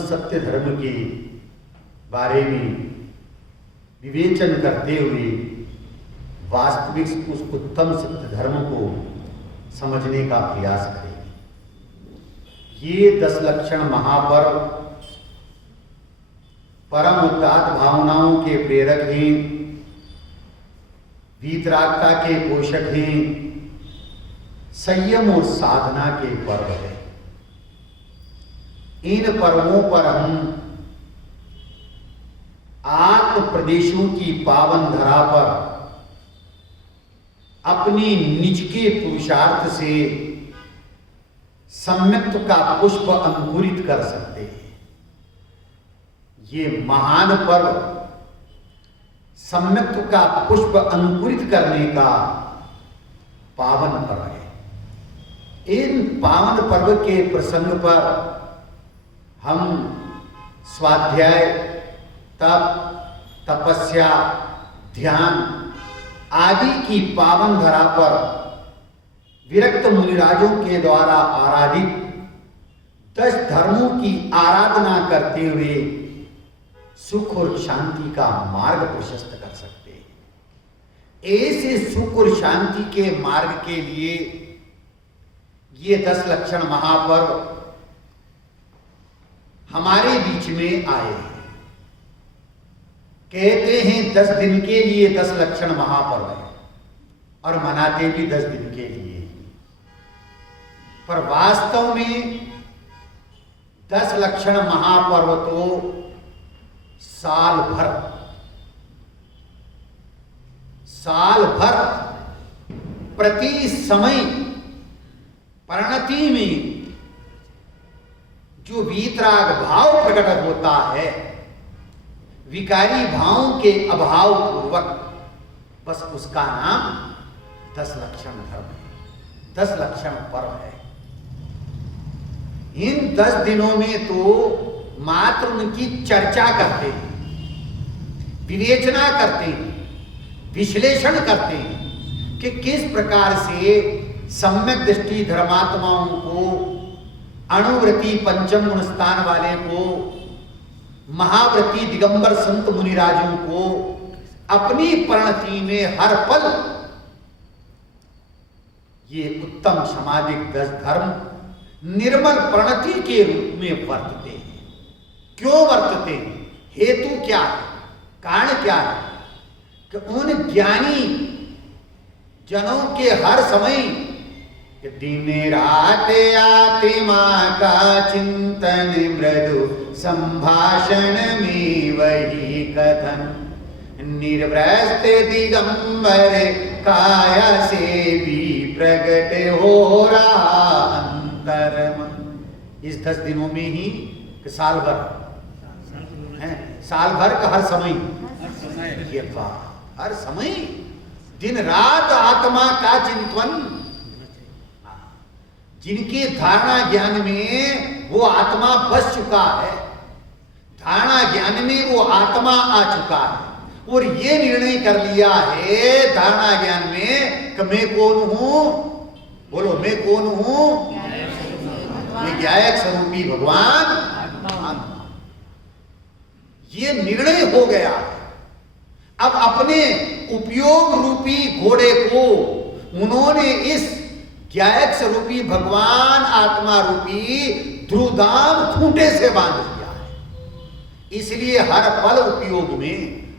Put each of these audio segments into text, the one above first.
सत्य धर्म के बारे में विवेचन करते हुए वास्तविक उस उत्तम सत्य धर्म को समझने का प्रयास करेंगे। ये 10 लक्षण महापर्व परम उदात्त भावनाओं के प्रेरक हैं, वीतरागता के पोषक हैं, संयम और साधना के पर्व हैं। इन पर्वों पर हम आत्म प्रदेशों की पावन धरा पर अपनी निज के पुरुषार्थ से सम्यक्त्व का पुष्प अंकुरित कर सकते हैं। ये महान पर्व सम्यक्त्व का पुष्प अंकुरित करने का पावन पर्व है। इन पावन पर्व के प्रसंग पर हम स्वाध्याय, तप, तपस्या, ध्यान आदि की पावन धरा पर विरक्त मुनिराजों के द्वारा आराधित 10 धर्मों की आराधना करते हुए सुख और शांति का मार्ग प्रशस्त कर सकते हैं। ऐसे सुख और शांति के मार्ग के लिए ये 10 लक्षण महापर्व हमारे बीच में आए हैं। कहते हैं 10 दिन के लिए 10 लक्षण महापर्व है और मनाते भी 10 दिन के लिए, पर वास्तव में 10 लक्षण महापर्व तो साल भर प्रति समय परिणति में जो वीतराग भाव प्रकट होता है, विकारी भावों के अभाव पूर्वक, बस उसका नाम 10 लक्षण धर्म है, 10 लक्षण पर्व है। इन 10 दिनों में तो मात्र उनकी चर्चा करते हैं, विवेचना करते हैं, विश्लेषण करते हैं, कि किस प्रकार से सम्यक दृष्टि धर्मात्माओं को, अणुव्रती पंचम गुण स्थान वाले को, महाव्रती दिगंबर संत मुनिराजों को अपनी परिणति में हर पल ये उत्तम सामाजिक धर्म निर्मल परिणति के रूप में वर्तते हैं। क्यों वर्तते हैं? हेतु क्या है, कारण क्या है? कि उन ज्ञानी जनों के हर समय दिन रात आत्मा का चिंतन, मृदु संभाषण में वही कथन, निर्व्रस्त दिगंबर काया से भी प्रकट हो रहा अंतरमन। इस 10 दिनों में ही साल भर है, साल भर का हर समय, ये बात हर समय दिन रात आत्मा का चिंतन। जिनके धारणा ज्ञान में वो आत्मा बस चुका है, धारणा ज्ञान में वो आत्मा आ चुका है और ये निर्णय कर लिया है धारणा ज्ञान में कि मैं कौन हूं? बोलो, मैं कौन हूं? मैं ज्ञायक स्वरूपी भगवान आत्मा। ये निर्णय हो गया। अब अपने उपयोग रूपी घोड़े को उन्होंने इस ज्ञायक स्वरूपी भगवान आत्मा रूपी ध्रुवधाम खूंटे से बांध दिया है। इसलिए हर पल उपयोग में,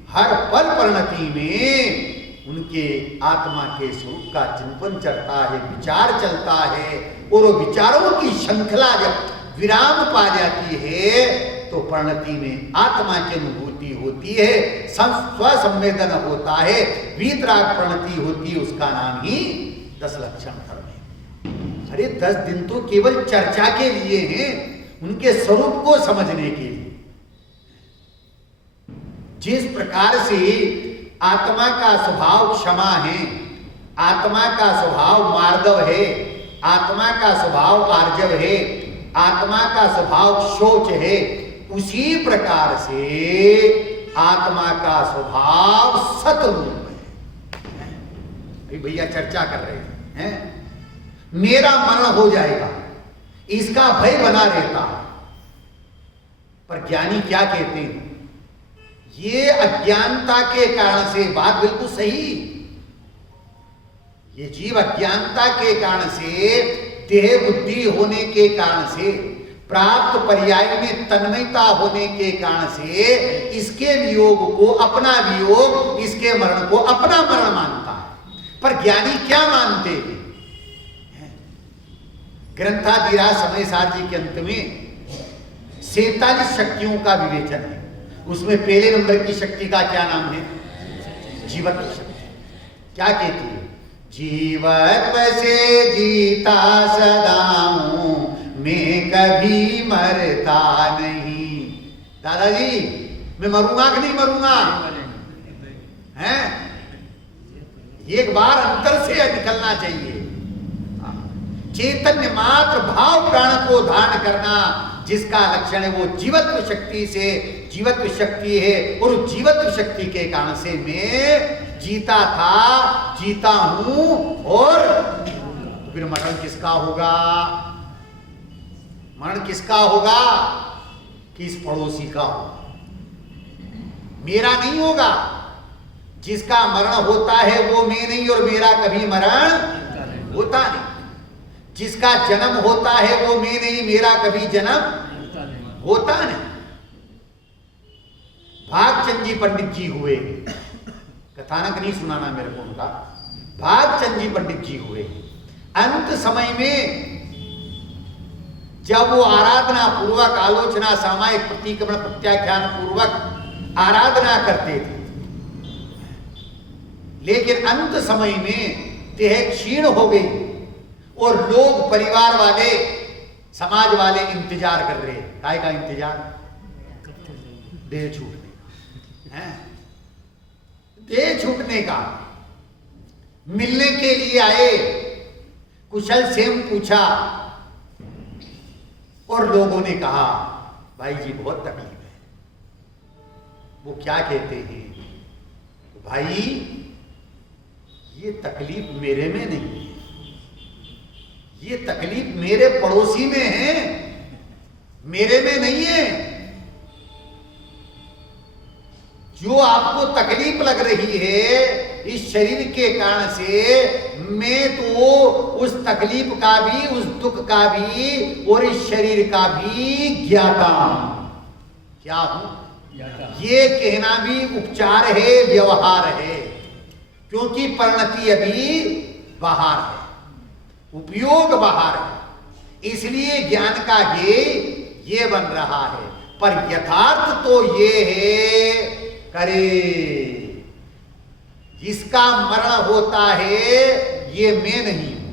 हर पल परिणति में उनके आत्मा के स्वरूप का चिंतन चलता है, विचार चलता है और वो विचारों की श्रृंखला जब विराम पा जाती है तो परिणति में आत्मा की अनुभूति होती है, स्वसंवेदन होता है, वीतराग परिणति होती है। उसका नाम ही 10 लक्षण धर्म है। अरे 10 दिन तो केवल चर्चा के लिए हैं, उनके स्वरूप को समझने के लिए। जिस प्रकार से आत्मा का स्वभाव क्षमा है, आत्मा का स्वभाव मार्दव है, आत्मा का स्वभाव आर्जव है, आत्मा का स्वभाव शौच है, उसी प्रकार से आत्मा का स्वभाव सतरूप है। भैया चर्चा कर रहे हैं, मेरा मरण हो जाएगा इसका भय बना रहता है। पर ज्ञानी क्या कहते हैं? ये अज्ञानता के कारण से, बात बिल्कुल सही, ये जीव अज्ञानता के कारण से, देह बुद्धि होने के कारण से, प्राप्त पर्याय में तन्मयता होने के कारण से इसके वियोग को अपना वियोग, इसके मरण को अपना मरण मानता है। पर ज्ञानी क्या मानते हैं? ग्रंथाधिराज समय सार जी के अंत में 47 शक्तियों का विवेचन है। उसमें पहले नंबर की शक्ति का क्या नाम है? जीवत्व शक्ति। क्या कहती है? जीवत्व से जीता सदा हूं, मैं कभी मरता नहीं। दादाजी, मैं मरूंगा कि नहीं मरूंगा? हैं? एक बार अंतर से निकलना चाहिए। चैतन्य मात्र भाव प्राण को धारण करना, जिसका लक्षण है वो जीवत्व शक्ति से, जीवत्व शक्ति है और जीवत्व शक्ति के कारण से मैं जीता था, जीता हूं। और फिर मरण किसका होगा? मरण किसका होगा? किस पड़ोसी का होगा? मेरा नहीं होगा। जिसका मरण होता है वो मैं नहीं और मेरा कभी मरण होता नहीं। जिसका जन्म होता है वो मैं नहीं, मेरा कभी जन्म होता नहीं। भागचंद जी पंडित जी हुए, कथानक नहीं सुनाना मेरे को उनका। भागचंद जी पंडित जी हुए अंत समय में, जब वो आराधना पूर्वक, आलोचना, सामायिक प्रतिक्रमण, प्रत्याख्यान पूर्वक आराधना करते थे, लेकिन अंत समय में देह क्षीण हो गई और लोग, परिवार वाले, समाज वाले इंतजार कर रहे। काय का इंतजार? देह छूटने का, देह छूटने का। मिलने के लिए आए, कुशल क्षेम पूछा और लोगों ने कहा भाई जी बहुत तकलीफ है। वो क्या कहते हैं? भाई ये तकलीफ मेरे में नहीं है, ये तकलीफ मेरे पड़ोसी में है, मेरे में नहीं है। जो आपको तकलीफ लग रही है इस शरीर के कारण से, मैं तो उस तकलीफ का भी, उस दुख का भी और इस शरीर का भी ज्ञाता हूं। क्या हूं? ये कहना भी उपचार है, व्यवहार है, क्योंकि परिणति अभी बाहर है, उपयोग बाहर है, इसलिए ज्ञान का ये बन रहा है। पर यथार्थ तो ये है, करे जिसका मरण होता है ये मैं नहीं हूं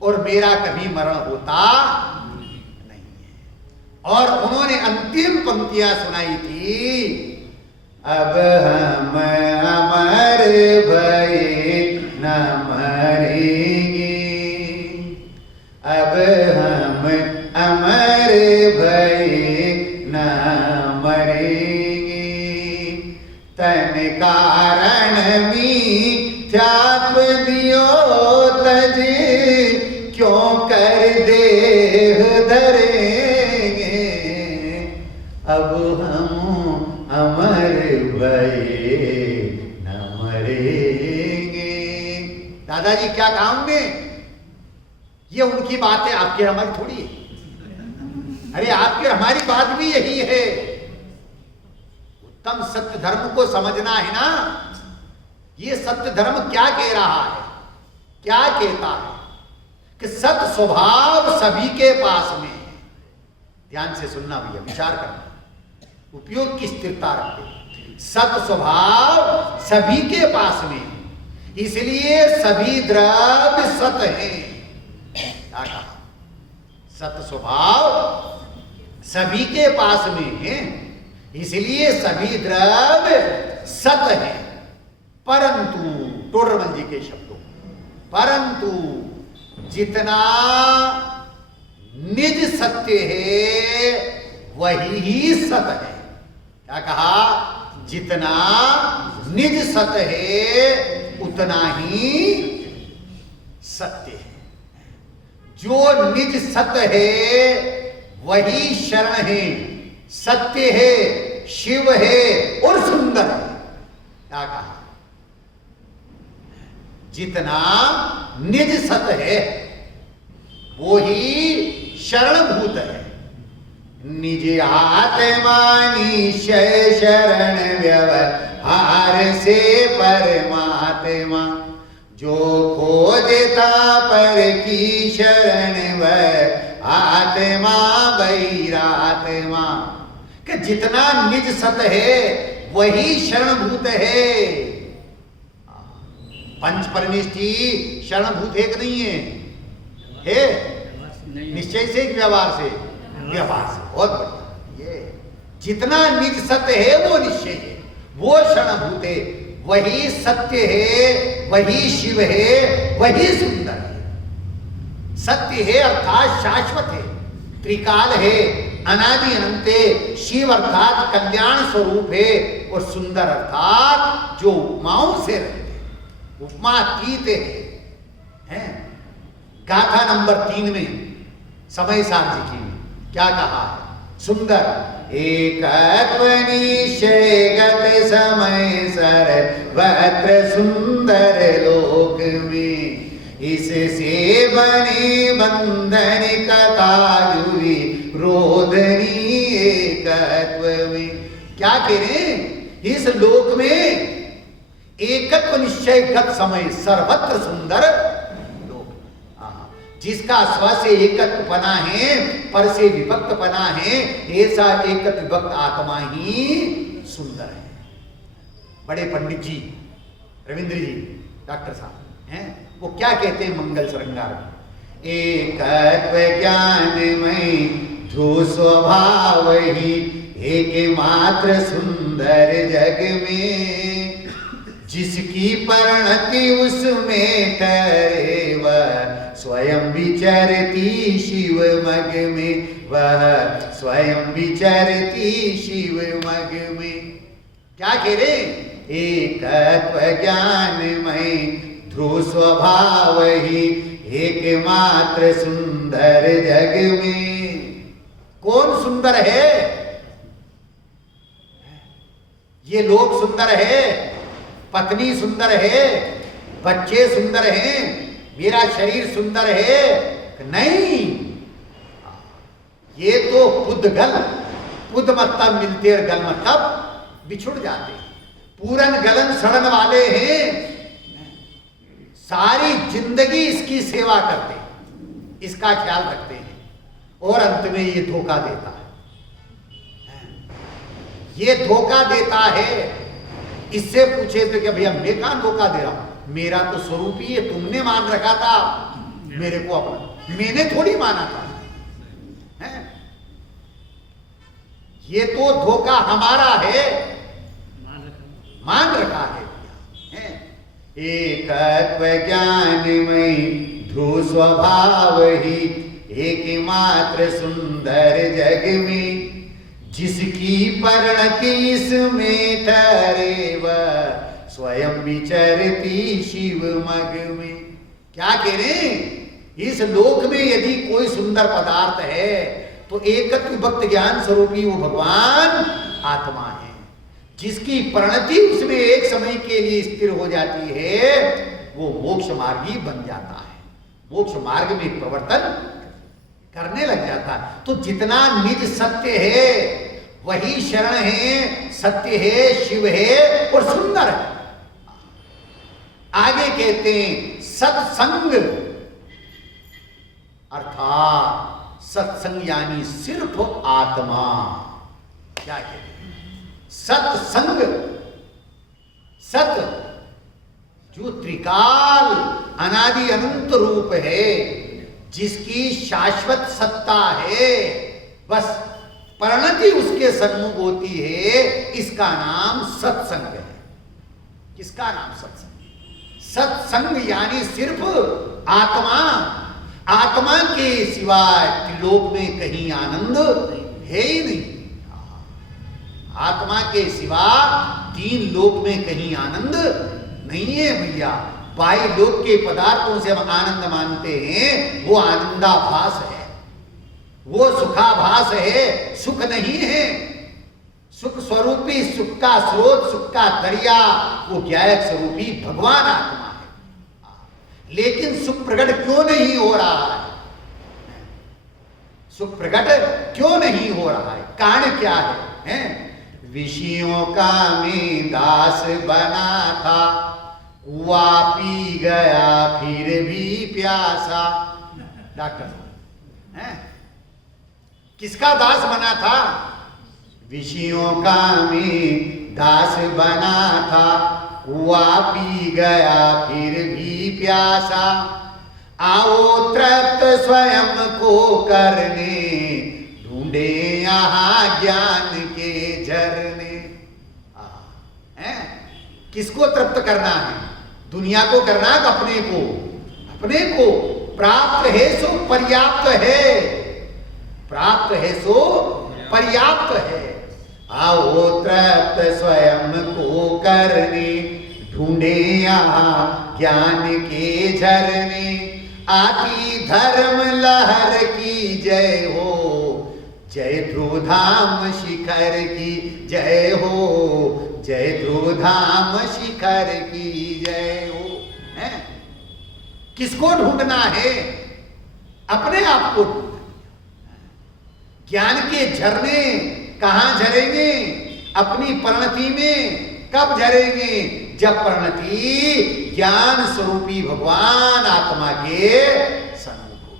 और मेरा कभी मरण होता नहीं है। और उन्होंने अंतिम पंक्तियां सुनाई थी, अब हम अमर भये न मरेंगे, अब हम अमर भये न मरेंगे, तन कारण मिथ्यात्व दियो तज, क्यों कर देह धरेंगे, अब हम अमर भये न मरेंगे। दादाजी क्या कहा उनने? ये उनकी बात है, आपकी हमारी थोड़ी है। अरे आपकी हमारी बात भी यही है। उत्तम सत्य धर्म को समझना है ना। ये सत्य धर्म क्या कह रहा है, क्या कहता है कि सत स्वभाव सभी के पास में है। ध्यान से सुनना भैया, विचार करना, उपयोग की स्थिरता रखते। सत स्वभाव सभी के पास में है, इसलिए सभी द्रव्य सत हैं। क्या कहा? सत स्वभाव सभी के पास में है, इसलिए सभी द्रव्य सत है। परंतु टोडरमल जी के शब्दों, परंतु जितना निज सत्य है वही ही सत है। क्या कहा? जितना निज सत्य है उतना ही सत्य है। जो निज सत्य है वही शरण है, सत्य है, शिव है और सुंदर है। क्या कहा? जितना निज सत है वो ही शरणभूत है। निज आत्मा निश्चय शरण व्यवहार से परमात्मा, जो खोजता पर की शरण वह आत्मा बहिरात्मा। कि जितना निज सत है वही शरणभूत है। पंच परमेष्ठी शरणभूत है कि नहीं है? है निश्चय से, व्यवहार से? व्यवहार से। बहुत बढ़िया। ये जितना निज सत्य है वो निश्चय है, वो शरणभूत है, वही सत्य है, वही शिव है, वही सुंदर है। सत्य है अर्थात शाश्वत है, त्रिकाल है, अनादि अनंत है। शिव अर्थात कल्याण स्वरूप है और सुंदर अर्थात जो उपमाओं से रहते, उपमातीत है। गाथा नंबर 3 में समय सार जी की क्या कहा है? सुंदर एकत्व निश्चय गत समय सर्वत्र सुंदर लोक में, इससे बने बंधन कथा जुड़ी रोधनी एकत्व में। क्या कह रहे हैं? इस लोक में एकत्व निश्चय गत समय सर्वत्र सुंदर लोक। जिसका स्व से एकत्व बना है, पर से विभक्त बना है, ऐसा एकत्व विभक्त आत्मा ही सुंदर है। बड़े पंडित जी रविंद्र जी डॉक्टर साहब हैं, वो क्या कहते हैं मंगल श्रृंगार में? एकत्व ज्ञानमय ध्रुव स्वभाव ही एकमात्र सुंदर जग में, जिसकी परिणति उसमें ठहरे वह स्वयं विचरती शिव मग में, वह स्वयं विचरती शिव मग में। क्या कह रहे? एकत्व ज्ञानमय ध्रुव स्वभाव ही एकमात्र सुंदर जग में। कौन सुंदर है? ये लोग सुंदर है, पत्नी सुंदर है, बच्चे सुंदर हैं, मेरा शरीर सुंदर है? नहीं, ये तो पुद्गल, पुद मतलब मिलते और गल मतलब बिछुड़ जाते, पूरन गलन सड़न वाले हैं। सारी जिंदगी इसकी सेवा करते, इसका ख्याल रखते हैं और अंत में ये धोखा देता है। ये धोखा देता है। इससे पूछे तो क्या भैया मैं कहां धोखा दे रहा हूं, मेरा तो स्वरूप ही है, तुमने मान रखा था मेरे को अपना, मैंने थोड़ी माना था। है? ये तो धोखा हमारा है, मान रखा है। एकत्व ज्ञानमय ध्रुव स्वभाव ही एकमात्र सुंदर जग में, जिसकी परिणति इसमें ठहरे वह स्वयं विचरती शिव मग में। क्या कह रहे हैं? इस लोक में यदि कोई सुंदर पदार्थ है तो एकत्व विभक्त ज्ञान स्वरूपी वो भगवान आत्मा है, जिसकी परिणति उसमें एक समय के लिए स्थिर हो जाती है, वो मोक्ष मार्गी बन जाता है, मोक्ष मार्ग में प्रवर्तन करने लग जाता है। तो जितना निज सत्य है वही शरण है, सत्य है, शिव है और सुंदर है। आगे कहते हैं सत्संग, अर्थात सत्संग यानी सिर्फ आत्मा। क्या कहते हैं? सत्संग, सत जो त्रिकाल अनादि अनंत रूप है, जिसकी शाश्वत सत्ता है, बस परिणति उसके सन्मुख होती है, इसका नाम सत्संग है। किसका नाम सत्संग? सत्संग यानी सिर्फ आत्मा। आत्मा के सिवाय त्रिलोक में कहीं आनंद है ही नहीं। आत्मा के सिवा तीन लोक में कहीं आनंद नहीं है भैया। बाह्य लोक के पदार्थों से हम आनंद मानते हैं, वो आनंदाभास है, वो सुखाभास है, सुख नहीं है। सुख स्वरूपी, सुख का स्रोत, सुख का दरिया वो ज्ञायक स्वरूपी भगवान आत्मा है। लेकिन सुख प्रकट क्यों नहीं हो रहा है? सुख प्रकट क्यों नहीं हो रहा है? कारण क्या है? विषयों का मैं दास बना था, कुआ पी गया फिर भी प्यासा। डॉक्टर हैं? किसका दास बना था? विषयों का मैं दास बना था, कुआ पी गया फिर भी प्यासा। आओ तृप्त स्वयं को करने, ढूंढे यहाँ ज्ञान के झरने। किसको तृप्त करना है? दुनिया को करना है? अपने को? अपने को। प्राप्त है सो पर्याप्त है, प्राप्त है सो पर्याप्त है। आओ तृप्त स्वयं को करने, ढूंढे यहाँ ज्ञान के झरने। आती धर्म लहर की जय हो, जय ध्रुव धाम शिखर की जय हो, जय ध्रुव धाम शिखर की जय हो। है? किसको ढूंढना है? अपने आप को ढूंढना। ज्ञान के झरने कहां झरेंगे? अपनी परिणति में। कब झरेंगे? जब परिणति ज्ञान स्वरूपी भगवान आत्मा के सन्मुख हो।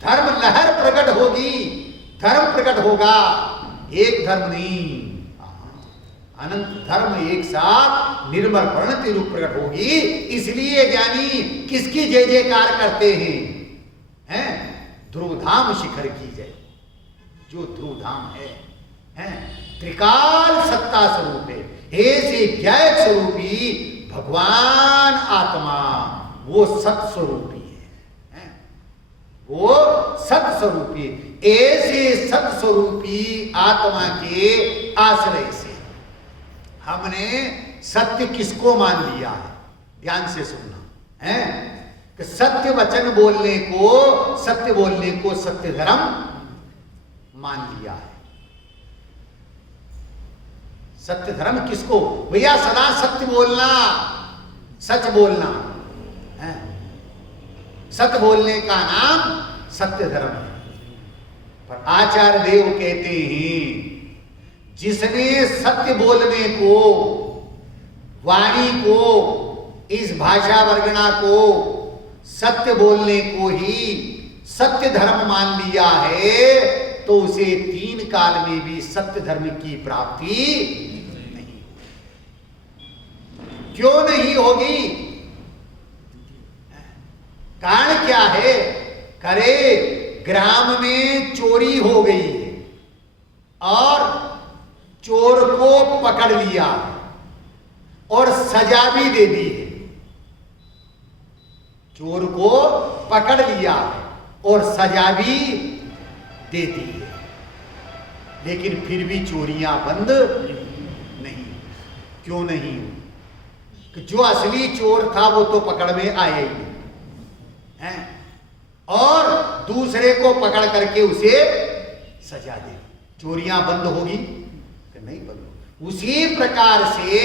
धर्म लहर प्रकट होगी, धर्म प्रकट होगा, एक धर्म नहीं, अनंत धर्म एक साथ निर्मल परिणति रूप प्रकट होगी। इसलिए ज्ञानी किसकी जय जयकार करते हैं? ध्रुव धाम शिखर की जय। जो ध्रुव धाम है, त्रिकाल सत्ता स्वरूप है, ऐसे ज्ञायक स्वरूपी भगवान आत्मा, वो सत स्वरूपी है, वो सत स्वरूपी। ऐसे सत्स्वरूपी आत्मा के आश्रय से हमने सत्य किसको मान लिया है? ध्यान से सुनना है कि सत्य वचन बोलने को, सत्य बोलने को सत्य धर्म मान लिया है। सत्य धर्म किसको? भैया सदा सत्य बोलना, सच बोलना है। सत्य बोलने का नाम सत्य धर्म है। पर आचार्य देव कहते हैं जिसने सत्य बोलने को, वाणी को, इस भाषा वर्गणा को, सत्य बोलने को ही सत्य धर्म मान लिया है, तो उसे तीन काल में भी सत्य धर्म की प्राप्ति नहीं। क्यों नहीं होगी? कारण क्या है? करे ग्राम में चोरी हो गई है और चोर को पकड़ लिया और सजा भी दे दी है। चोर को पकड़ लिया और सजा भी दे दी है, लेकिन फिर भी चोरियां बंद नहीं। क्यों नहीं? कि जो असली चोर था वो तो पकड़ में आया ही नहीं है, और दूसरे को पकड़ करके उसे सजा दे। चोरियां बंद होगी कि नहीं बंद होगी? उसी प्रकार से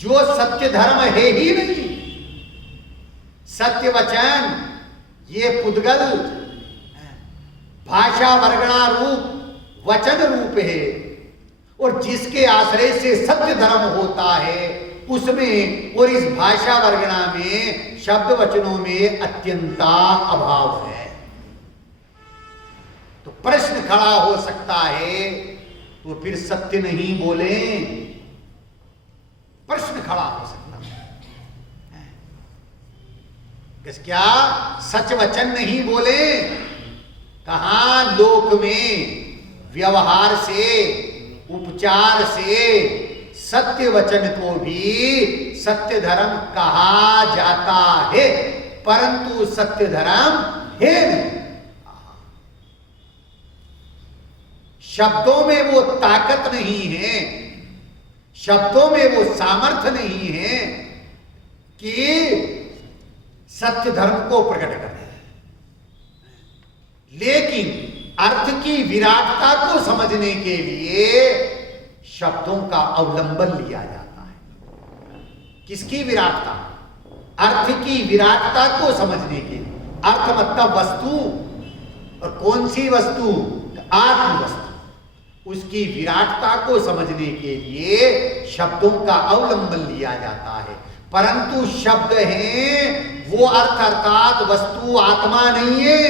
जो सत्य धर्म है ही नहीं, सत्य वचन, ये पुद्गल भाषा वर्गणा रूप वचन रूप है, और जिसके आश्रय से सत्य धर्म होता है उसमें और इस भाषा वर्गणा में, शब्द वचनों में अत्यंता अभाव है। तो प्रश्न खड़ा हो सकता है, तो फिर सत्य नहीं बोले? प्रश्न खड़ा हो सकता है, क्या सच वचन नहीं बोले? कहां लोक में व्यवहार से, उपचार से सत्य वचन को भी सत्य धर्म कहा जाता है, परंतु सत्य धर्म है नहीं। शब्दों में वो ताकत नहीं है, शब्दों में वो सामर्थ्य नहीं है कि सत्य धर्म को प्रकट करे, लेकिन अर्थ की विराटता को समझने के लिए शब्दों का अवलंबन लिया जाता है। किसकी विराटता? अर्थ की विराटता को समझने के लिए। अर्थ मतलब वस्तु, और कौन सी वस्तु? आत्म वस्तु। उसकी विराटता को समझने के लिए शब्दों का अवलंबन लिया जाता है, परंतु शब्द हैं वो अर्थ अर्थात वस्तु आत्मा नहीं है।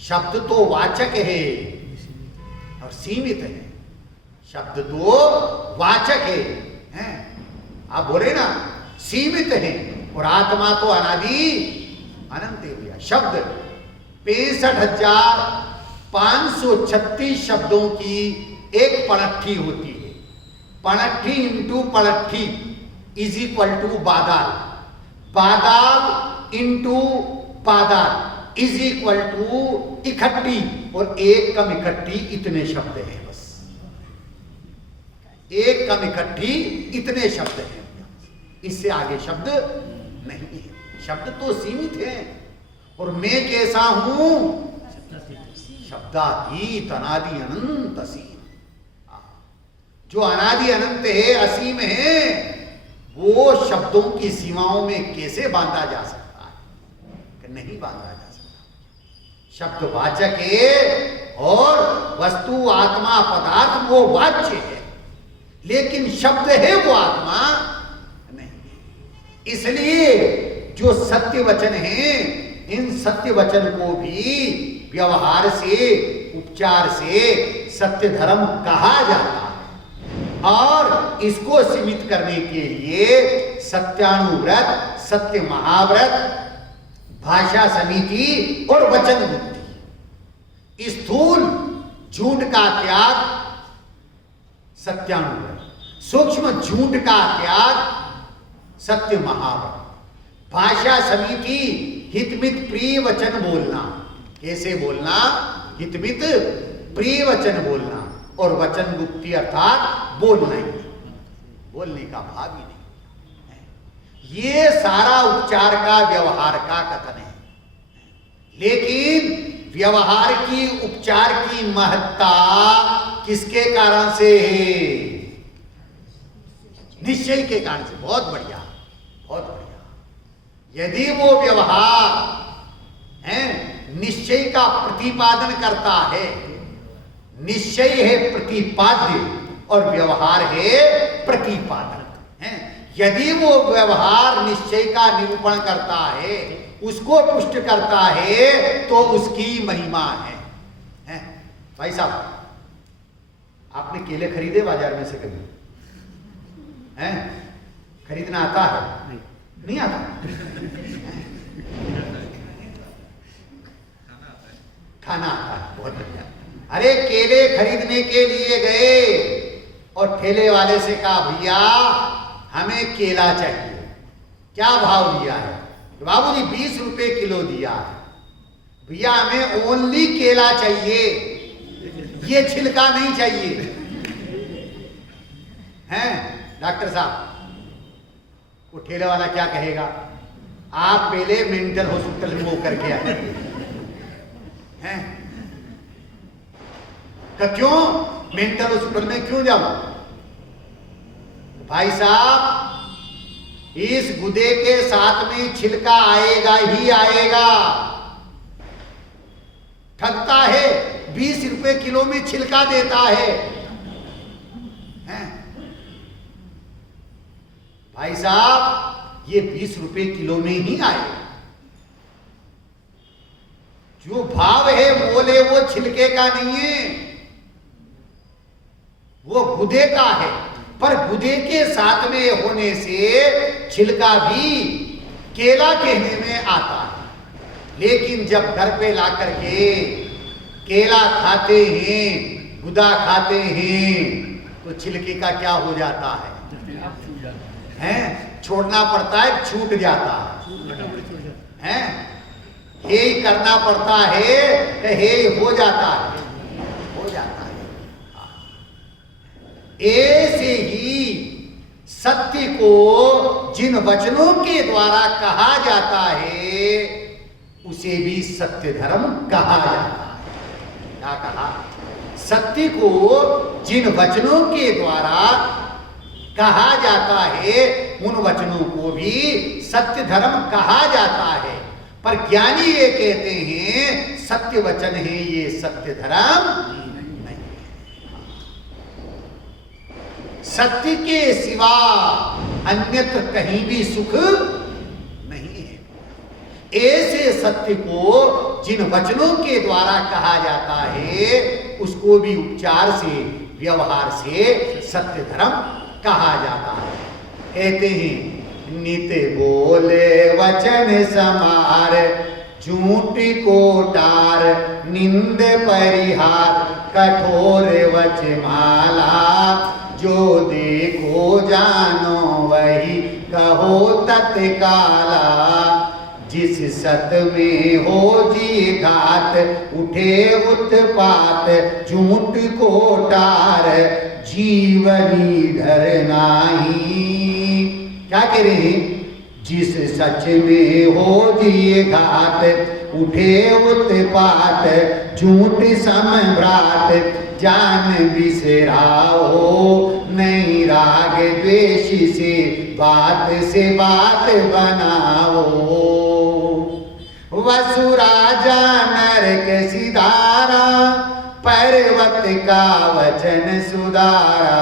शब्द तो वाचक है और सीमित है। शब्द तो वाचक है, आप बोले ना, सीमित है, और आत्मा तो अनादि अनंत है। शब्द 65,536 शब्दों की एक पणट्ठी होती है। पणट्ठी इंटू पणट्ठी इज इक्वल टू बादाल, बादाल इंटू बादाल इज इक्वल टू इकट्ठी, और एक कम इकट्ठी इतने शब्द हैं। बस एक कम इकट्ठी इतने शब्द हैं, इससे आगे शब्द नहीं है। शब्द तो सीमित है, और मैं कैसा हूं? शब्दातीत अनादि अनंत असीम। जो अनादि अनंत है, असीम है, वो शब्दों की सीमाओं में कैसे बांधा जा सकता है? कि नहीं बांधा जा सकता। शब्द वाचक है और वस्तु आत्मा पदार्थ वो वाच्य है, लेकिन शब्द है वो आत्मा नहीं। इसलिए जो सत्य वचन है, इन सत्य वचन को भी व्यवहार से, उपचार से सत्य धर्म कहा जाता है, और इसको सीमित करने के लिए सत्यानुव्रत, सत्य महाव्रत, भाषा समिति और वचन बुद्धि, स्थूल झूठ का त्याग सत्यानुव्रत, सूक्ष्म झूठ का त्याग सत्य महाव्रत, भाषा समिति हितमित प्रिय वचन बोलना, कैसे बोलना? हितमित प्रिय वचन बोलना, और वचन गुप्ती अर्थात बोलना ही, बोलने का भाव ही नहीं। ये सारा उपचार का व्यवहार का कथन है। लेकिन व्यवहार की, उपचार की महत्ता किसके कारण से है? निश्चय के कारण से। बहुत बढ़िया, बहुत बढ़िया। यदि वो व्यवहार है निश्चय का प्रतिपादन करता है, निश्चय है प्रतिपाद्य और व्यवहार है प्रतिपादन है। यदि वो व्यवहार निश्चय का निरूपण करता है, उसको पुष्ट करता है, तो उसकी महिमा है? भाई साहब, आपने केले खरीदे बाजार में से कभी? हैं? खरीदना आता है? नहीं आता? खाना आता है। बहुत बढ़िया। अरे केले खरीदने के लिए गए और ठेले वाले से कहा, भैया हमें केला चाहिए। क्या भाव दिया है? बाबूजी 20 रुपए किलो दिया है। भैया हमें ओनली केला चाहिए, ये छिलका नहीं चाहिए। हैं डॉक्टर साहब, वो ठेले वाला क्या कहेगा? आप पहले मेंटल हॉस्पिटल में वो करके आए हैं। क्यों मेंटल हॉस्पिटल में क्यों जाऊं? भाई साहब, इस गुदे के साथ में छिलका आएगा ही आएगा। ठगता है, 20 रुपए किलो में छिलका देता है। भाई साहब, ये 20 रुपए किलो में ही आएगा। जो भाव है मोल है वो छिलके का नहीं है, वो गुदे का है। पर गुदे के साथ में होने से छिलका भी केला कहने में आता है। लेकिन जब घर पे ला करके केला खाते हैं, गुदा खाते हैं, तो छिलके का क्या हो जाता है? छोड़ना पड़ता है, छूट जाता है। हे करना पड़ता है, हे हो जाता है, हो जाता है। ऐसे ही सत्य को जिन वचनों के द्वारा कहा जाता है, उसे भी सत्य धर्म कहा जाता है। क्या कहा? सत्य को जिन वचनों के द्वारा कहा जाता है, उन वचनों को भी सत्य धर्म कहा जाता है। पर ज्ञानी ये कहते हैं सत्य वचन है, ये सत्य धर्म नहीं। सत्य के सिवा अन्यत्र कहीं भी सुख नहीं है। ऐसे सत्य को जिन वचनों के द्वारा कहा जाता है, उसको भी उपचार से, व्यवहार से सत्य धर्म कहा जाता है। कहते हैं नित बोले वचन समार, झूठ कोटार निंद परिहार, कठोर वच माला, जो देखो जानो वही कहो तत्काला। जिस सत में हो जी घात, उठे उत्पात, झूठ कोटार, जीवनी धर नाही। क्या कह रहे हैं? जिस सच में हो जी घात, उठे उत्पात, झूठ सम्भ्रात, जान बिसराओ, नहीं राग द्वेष से बात बनाओ। वसुराजा नरक सिधारा, पर्वत का वचन सुधारा,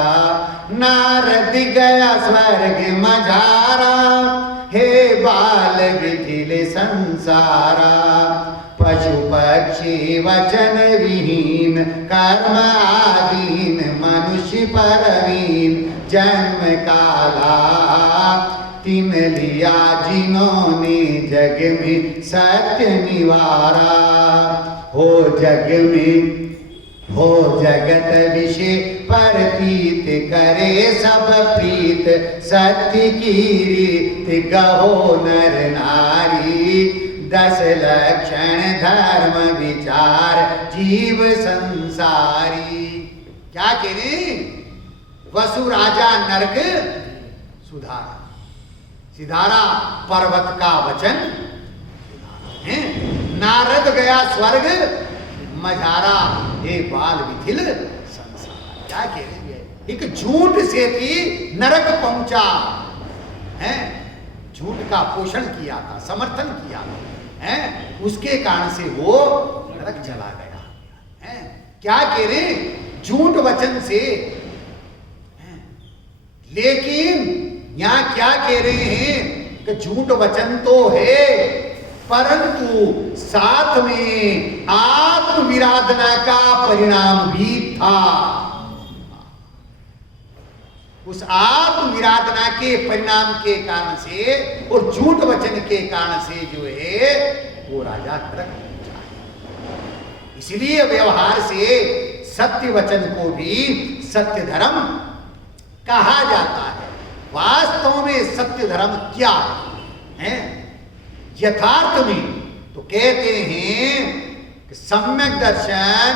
नारद गया स्वर्ग मझारा, हे बाल विधिल संसारा। पशु पक्षी वचन विहीन, कर्म आधीन, मनुष्य परवीन, जन्म काला तिन लिया जिन्होंने जग में सत्य निवारा। हो जग में हो जगत विषय पर प्रीत, करे सब प्रीत, सत्य की रीत गहो नर नारी। 10 लक्षण धर्म विचार जीव संसारी। क्या कह रहे? वसु राजा नरक सुधारा, सिधारा पर्वत का वचन है। नारद गया स्वर्ग मझारा, हे बाल विथिल संसार। क्या कह रहे? एक झूठ से भी नरक पहुंचा है, झूठ का पोषण किया था, समर्थन किया था है, उसके कारण से वो नरक चला गया है। क्या कह रहे? झूठ वचन से है। लेकिन यहां क्या कह रहे हैं कि झूठ वचन तो है, परंतु साथ में आत्मविराधना का परिणाम भी था। उस आत्मविराधना के परिणाम के कारण से और झूठ वचन के कारण से जो है वो राजा नरक पहुंचा है। इसलिए व्यवहार से सत्य वचन को भी सत्य धर्म कहा जाता है। वास्तव में सत्य धर्म क्या है? यथार्थ में तो कहते हैं कि सम्यक दर्शन,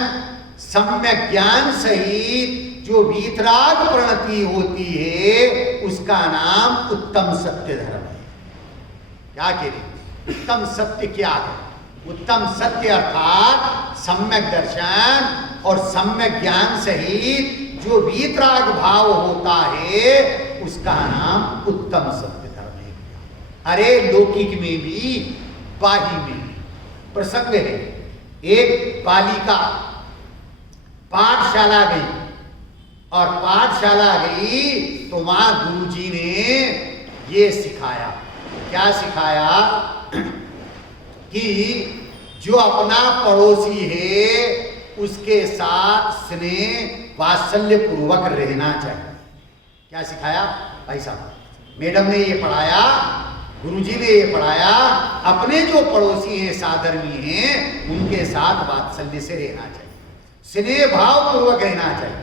सम्यक ज्ञान सहित जो वीतराग प्रणति होती है उसका नाम उत्तम सत्य धर्म है। क्या कह रहे? उत्तम सत्य क्या है? उत्तम सत्य अर्थात सम्यक दर्शन और सम्यक ज्ञान सहित जो वीतराग भाव होता है उसका नाम उत्तम सत्य धर्म है। अरे लौकिक में भी बाही में भी प्रसंग है। एक बालिका पाठशाला गई और पाठशाला गई तो वहां गुरुजी ने ये सिखाया। क्या सिखाया? कि जो अपना पड़ोसी है उसके साथ स्नेह वात्सल्य पूर्वक रहना चाहिए। क्या सिखाया भाई साहब? मैडम ने ये पढ़ाया, गुरुजी ने ये पढ़ाया, अपने जो पड़ोसी हैं, साधर्मी हैं, उनके साथ वात्सल्य से रहना चाहिए, स्नेह भाव पूर्वक रहना चाहिए।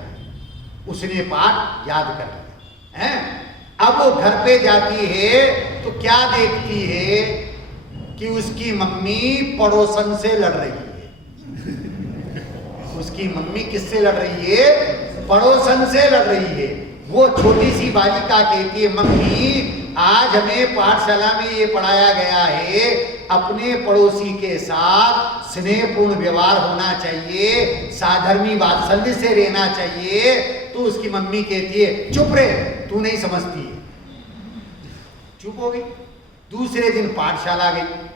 उसने पाठ याद कर लिया है। अब वो घर पे जाती है तो क्या देखती है कि उसकी मम्मी पड़ोसन से लड़ रही है। उसकी मम्मी किससे लड़ रही है? पड़ोसन से लड़ रही है। वो छोटी सी बालिका कहती है, मम्मी आज हमें पाठशाला में ये पढ़ाया गया है अपने पड़ोसी के साथ स्नेहपूर्ण व्यवहार होना चाहिए, साधर्मी वात्सल्य से रहना चाहिए। तो उसकी मम्मी कहती है, चुप रहे, तू नहीं समझती है। चुप हो गई। दूसरे दिन पाठशाला गई।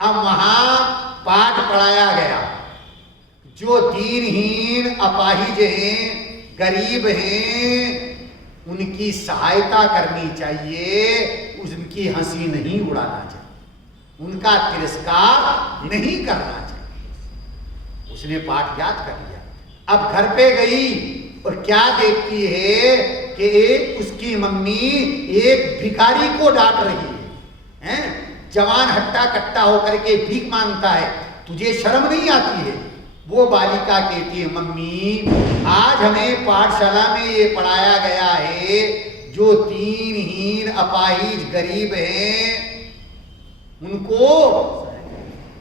अब वहां पाठ पढ़ाया गया। जो दीनहीन अपाहिज हैं, गरीब हैं, उनकी सहायता करनी चाहिए, उनकी हंसी नहीं उड़ाना चाहिए, उनका तिरस्कार नहीं करना चाहिए। उसने पाठ याद कर लिया। अब घर पे गई और क्या देखती है कि उसकी मम्मी एक भिखारी को डांट रही है। जवान हट्टा कट्टा होकर के भीख मांगता है, तुझे शर्म नहीं आती है? वो बालिका कहती है, मम्मी आज हमें पाठशाला में ये पढ़ाया गया है जो दीनहीन अपाहिज गरीब हैं उनको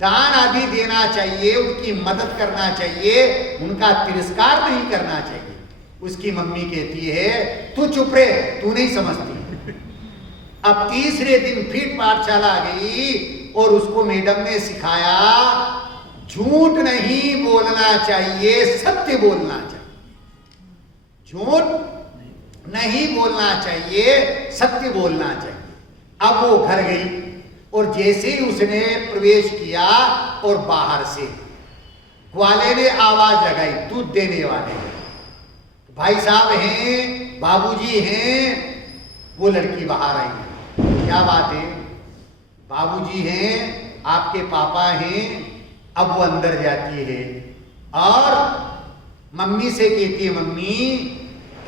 दान आदि देना चाहिए, उनकी मदद करना चाहिए, उनका तिरस्कार नहीं करना चाहिए। उसकी मम्मी कहती है, तू चुप रहे, तू नहीं समझती। अब तीसरे दिन फिर पाठशाला गई और उसको मैडम ने सिखाया, झूठ नहीं बोलना चाहिए, सत्य बोलना चाहिए। झूठ नहीं बोलना चाहिए, सत्य बोलना चाहिए। अब वो घर गई और जैसे ही उसने प्रवेश किया और बाहर से ग्वाले ने आवाज लगाई, दूध देने वाले भाई साहब हैं, बाबूजी हैं। वो लड़की बाहर आई। क्या बात है? बाबूजी हैं, आपके पापा हैं। अब वो अंदर जाती है और मम्मी से कहती है, मम्मी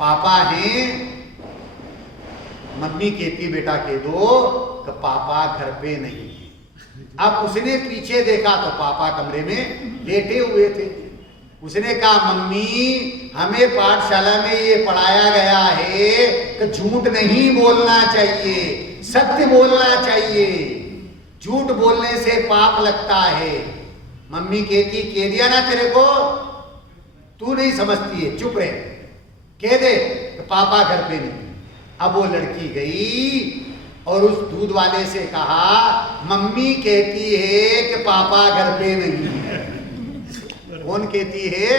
पापा हैं। मम्मी कहती, बेटा कह दो कि पापा घर पे नहीं है। अब उसने पीछे देखा तो पापा कमरे में लेटे हुए थे। उसने कहा, मम्मी हमें पाठशाला में ये पढ़ाया गया है कि झूठ नहीं बोलना चाहिए, सत्य बोलना चाहिए। झूठ बोलने से पाप लगता है। मम्मी कहती कह दिया ना तेरे को, तू नहीं समझती है, चुप रहे, कह दे तो पापा घर पे नहीं। अब वो लड़की गई और उस दूध वाले से कहा मम्मी कहती है कि पापा घर पे नहीं है। कौन कहती है?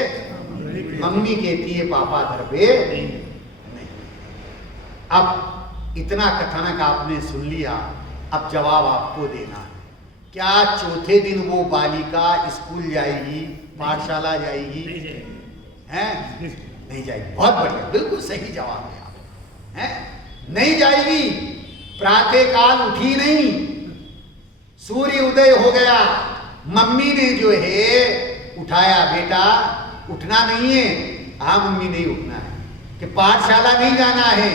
मम्मी कहती है पापा घर पे नहीं। अब इतना कथनक आपने सुन लिया, अब जवाब आपको देना है। क्या चौथे दिन वो बालिका स्कूल जाएगी, पाठशाला जाएगी? हैं? नहीं जाएगी। बहुत बढ़िया, बिल्कुल सही जवाब है आप। हैं? नहीं जाएगी। प्रातः काल उठी नहीं, सूर्य उदय हो गया, मम्मी ने जो है उठाया, बेटा उठना नहीं है। हाँ मम्मी नहीं उठना है। कि पाठशाला नहीं जाना है,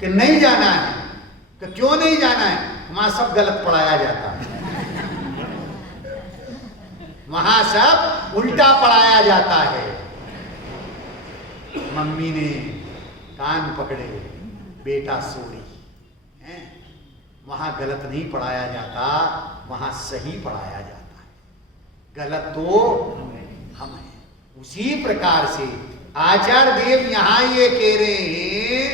कि नहीं जाना है, कि क्यों नहीं जाना है? वहां सब गलत पढ़ाया जाता है, वहां सब उल्टा पढ़ाया जाता है। मम्मी ने कान पकड़े, बेटा सो रही है। वहां गलत नहीं पढ़ाया जाता, वहां सही पढ़ाया जाता है। गलत तो हम हैं। उसी प्रकार से आचार्य देव यहां ये कह रहे हैं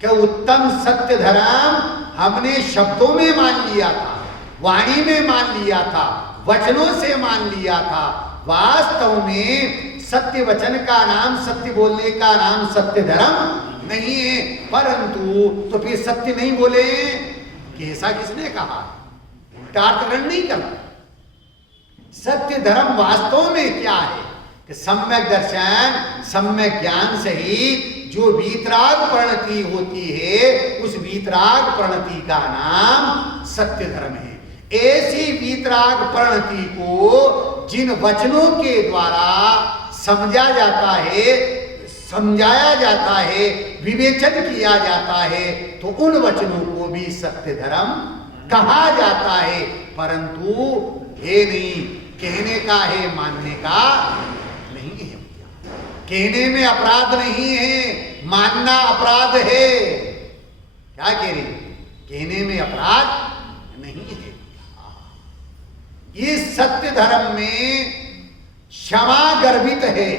कि उत्तम सत्य धर्म हमने शब्दों में मान लिया था, वाणी में मान लिया था, वचनों से मान लिया था। वास्तव में सत्य वचन का नाम, सत्य बोलने का नाम सत्य धर्म नहीं है। परंतु तो फिर सत्य नहीं बोले कि ऐसा किसने कहा? उल्टा अर्थग्रहण नहीं करना। सत्य धर्म वास्तव में क्या है कि सम्यक दर्शन, सम्यक ज्ञान सहित जो वीतराग प्रणति होती है, उस वीतराग प्रणति का नाम सत्य धर्म है। ऐसी वीतराग प्रणति को जिन वचनों के द्वारा समझा जाता है, समझाया जाता है, विवेचन किया जाता है, तो उन वचनों को भी सत्य धर्म कहा जाता है। परंतु ये नहीं कहने का है, मानने का नहीं है। कहने में अपराध नहीं है, मानना अपराध है। क्या कह रही? कहने में अपराध नहीं है। इस सत्य धर्म में क्षमा गर्भित है।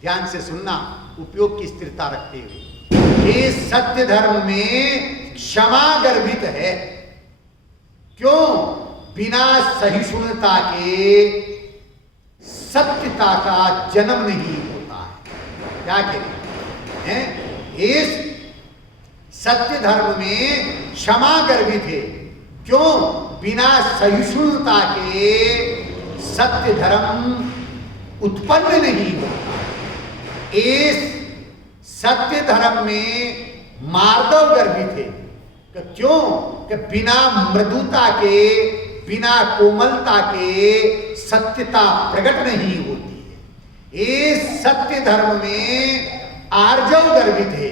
ध्यान से सुनना, उपयोग की स्थिरता रखते हुए। इस सत्य धर्म में क्षमा गर्भित है। क्यों? बिना सहिष्णुता के सत्यता का जन्म नहीं होता है। क्या कह रहे हैं? इस सत्य धर्म में क्षमा गर्भित है। क्यों? बिना सहिष्णुता के सत्य धर्म उत्पन्न नहीं होता। इस सत्य धर्म में मार्दव गर्भित है। क्यों? कि बिना मृदुता के, बिना कोमलता के सत्यता प्रकट नहीं होती है। इस सत्य धर्म में आर्जव गर्भित है।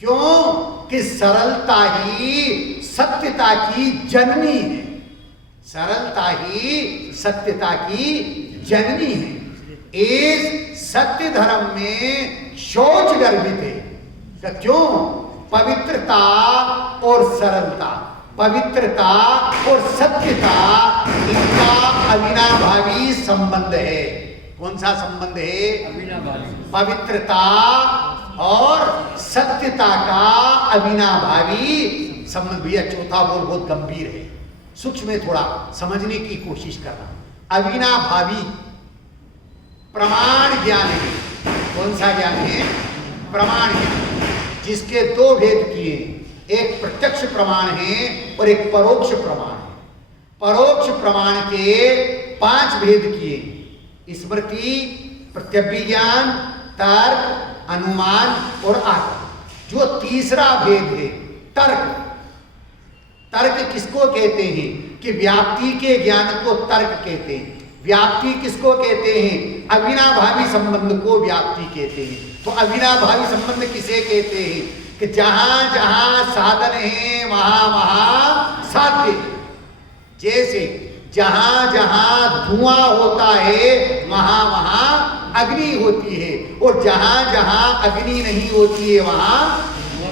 क्यों? कि सरलता ही सत्यता की जननी है। सरलता ही सत्यता की जननी है। इस सत्य धर्म में शौच गर्भित है। क्यों? पवित्रता और सरलता, पवित्रता और सत्यता, इनका अविनाभावी संबंध है। कौन सा संबंध है? अविनाभावी। पवित्रता और सत्यता का अविनाभावी संबंध। भैया चौथा बोल बहुत गंभीर है, सूक्ष्म में थोड़ा समझने की कोशिश करना। अविनाभावी प्रमाण ज्ञान है। कौन सा ज्ञान है? प्रमाण ज्ञान, जिसके दो भेद किए, एक प्रत्यक्ष प्रमाण है और एक परोक्ष प्रमाण है। परोक्ष प्रमाण के 5 भेद किए: स्मृति, प्रत्यभिज्ञान, तर्क, अनुमान और आकलन। जो तीसरा भेद है तर्क। तर्क किसको कहते हैं? कि व्याप्ति के ज्ञान को तर्क कहते हैं। व्याप्ति किसको कहते हैं? अविनाभावी संबंध को व्याप्ति कहते हैं। तो अविनाभावी संबंध किसे कहते हैं? कि जहां जहां साधन है वहां वहां साध्य। जैसे जहां जहां धुआं होता है वहां वहां अग्नि होती है, और जहां जहां अग्नि नहीं होती है वहां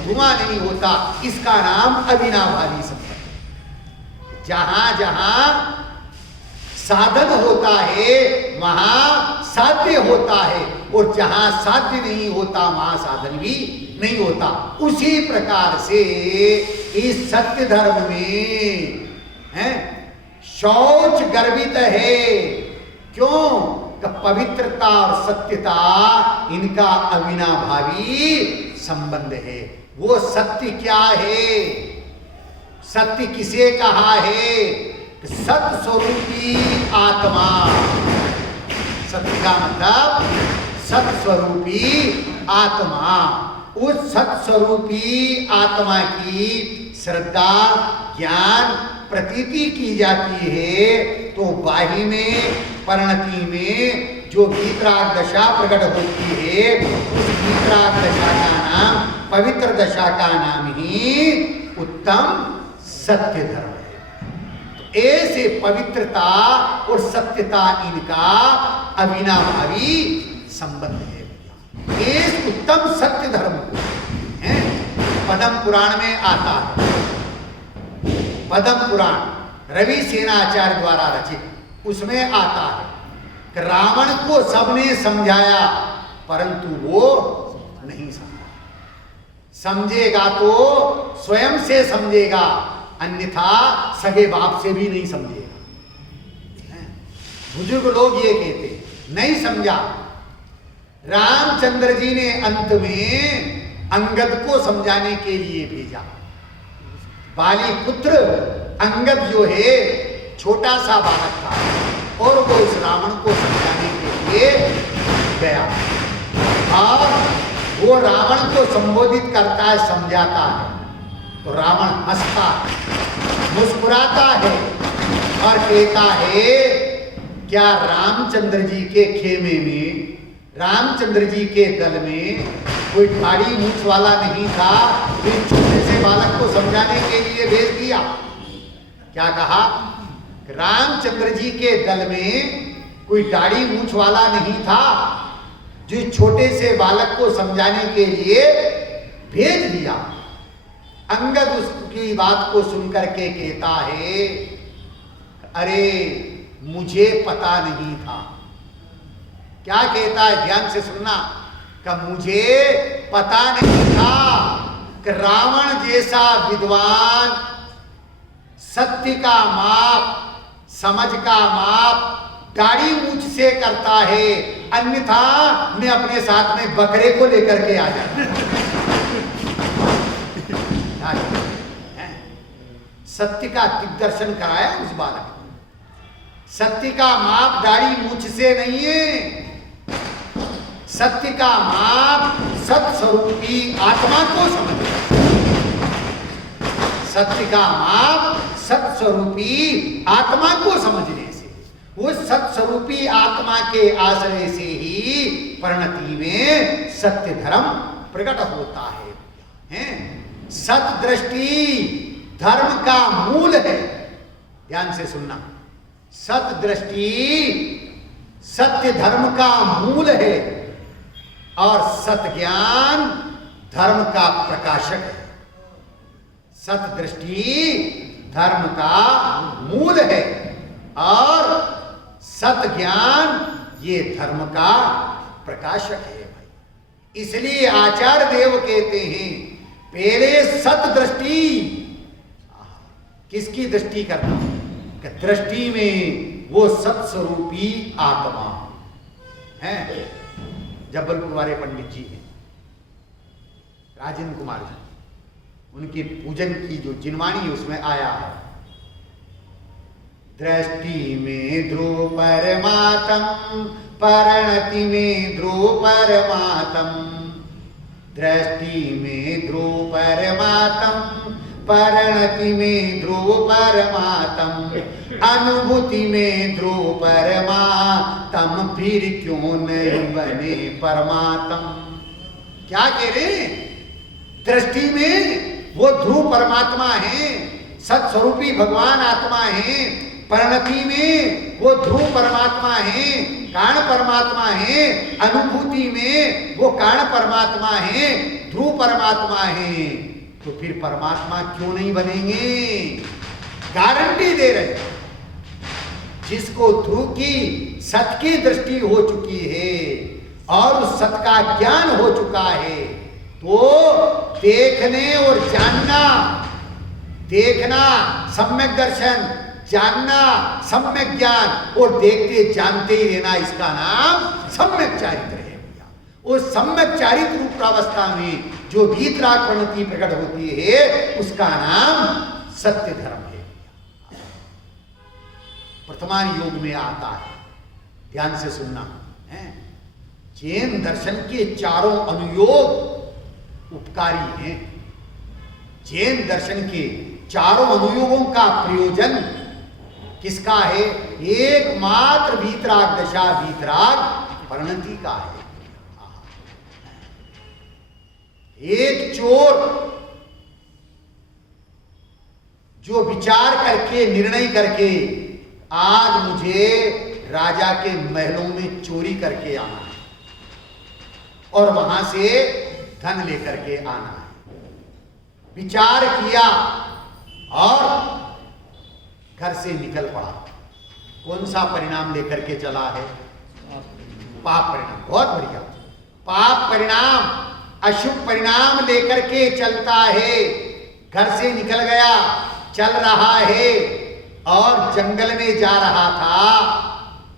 धुआं नहीं होता। इसका नाम अविनाभावी संबंध। जहां जहां साधन होता है वहां साध्य होता है, और जहां साध्य नहीं होता वहां साधन भी नहीं होता। उसी प्रकार से इस सत्य धर्म में है शौच गर्वित है। क्यों? पवित्रता और सत्यता इनका अविनाभावी संबंध है। वो सत्य क्या है? सत्य किसे कहा है? सत स्वरूपी आत्मा। सत्य का मतलब सत स्वरूपी आत्मा। उस सत स्वरूपी आत्मा की श्रद्धा ज्ञान प्रतीति की जाती है, तो बाही में परिणति में जो वीतराग दशा प्रकट होती है, उस वीतराग दशा का नाम, पवित्र दशा का नाम ही उत्तम सत्य धर्म है। तो ऐसे पवित्रता और सत्यता इनका अविनाभावी संबंध है। इस उत्तम सत्य धर्म को पद्म पुराण में आता है। पद्म पुराण रवि सेनाचार्य द्वारा रचित, उसमें आता है कि रावण को सबने समझाया परंतु वो नहीं समझा। समझेगा तो स्वयं से समझेगा, अन्यथा सगे बाप से भी नहीं समझेगा। बुजुर्ग लोग ये कहते नहीं समझा। रामचंद्र जी ने अंत में अंगद को समझाने के लिए भेजा। बाली पुत्र अंगद जो है छोटा सा बालक था और वो इस रावण को समझाने के लिए गया, और वो रावण को संबोधित करता है, समझाता है, तो रावण हंसता है, मुस्कुराता है और कहता है क्या रामचंद्र जी के खेमे में, रामचंद्र जी के दल में कोई दाढ़ी मूछ वाला नहीं था, फिर छोटे से बालक को समझाने के लिए भेज दिया। क्या कहा? रामचंद्र जी के दल में कोई दाढ़ी मूछ वाला नहीं था, जो छोटे से बालक को समझाने के लिए भेज दिया। अंगद उसकी बात को सुनकर के कहता है अरे मुझे पता नहीं था। क्या कहता है? ध्यान से सुनना। कि मुझे पता नहीं था कि रावण जैसा विद्वान सत्य का माप, समझ का माप दाढ़ी मूछ से करता है, अन्यथा मैं अपने साथ में बकरे को लेकर के आ जाता। सत्य का दिग्दर्शन कराया उस बालक को। सत्य का माप दाढ़ी मूछ से नहीं है, सत्य का माप सत स्वरूपी आत्मा को समझना। सत्य का माप सत स्वरूपी आत्मा को समझने से, उस सत स्वरूपी आत्मा के आश्रय से ही परिणति में सत्य धर्म प्रकट होता है। सत दृष्टि धर्म का मूल है। ध्यान से सुनना। सत दृष्टि सत्य धर्म का मूल है और सत ज्ञान धर्म का प्रकाशक है। सत दृष्टि धर्म का मूल है और सत ज्ञान ये धर्म का प्रकाशक है भाई। इसलिए आचार्य देव कहते हैं पहले सत दृष्टि। किसकी दृष्टि करना? कि दृष्टि में वो सत स्वरूपी आत्मा है। जबलपुर वाले पंडित जी हैं राजेंद्र कुमार जी, उनके पूजन की जो जिनवाणी है उसमें आया है दृष्टि में ध्रुव परमात्म, परिणति में ध्रुव परमात्म। दृष्टि में ध्रुव परमात्म, परिणति में ध्रुव परमात्म। अनुभूति में ध्रुव परमात्म, फिर क्यों नहीं बने परमात्म। क्या कह रहे? दृष्टि में वो ध्रुव परमात्मा है, सत्स्वरूपी भगवान आत्मा है। परिणति में वो ध्रुव परमात्मा है, कारण परमात्मा है। अनुभूति में वो कारण परमात्मा है, ध्रुव परमात्मा है। तो फिर परमात्मा क्यों नहीं बनेंगे? गारंटी दे रहे हैं। जिसको ध्रुव की सत की दृष्टि हो चुकी है और उस सत का ज्ञान हो चुका है, तो देखने और जानना, देखना सम्यक दर्शन, जानना सम्यक ज्ञान, और देखते जानते ही रहना, इसका नाम सम्यक चारित्र है भैया। उस सम्यक चारित्र रूपावस्था में जो वीतराग प्रणति प्रकट होती है, उसका नाम सत्य धर्म है। वर्तमान योग में आता है, ध्यान से सुनना है। जैन दर्शन के चारों अनुयोग उपकारी हैं। जैन दर्शन के चारों अनुयोगों का प्रयोजन किसका है? एकमात्र वीतराग दशा, वीतराग परिणति का है। एक चोर जो विचार करके, निर्णय करके, आज मुझे राजा के महलों में चोरी करके आना है और वहां से धन लेकर के आना है, विचार किया और घर से निकल पड़ा। कौन सा परिणाम लेकर के चला है? पाप परिणाम। बहुत बढ़िया। पाप परिणाम, अशुभ परिणाम लेकर के चलता है। घर से निकल गया, चल रहा है और जंगल में जा रहा था,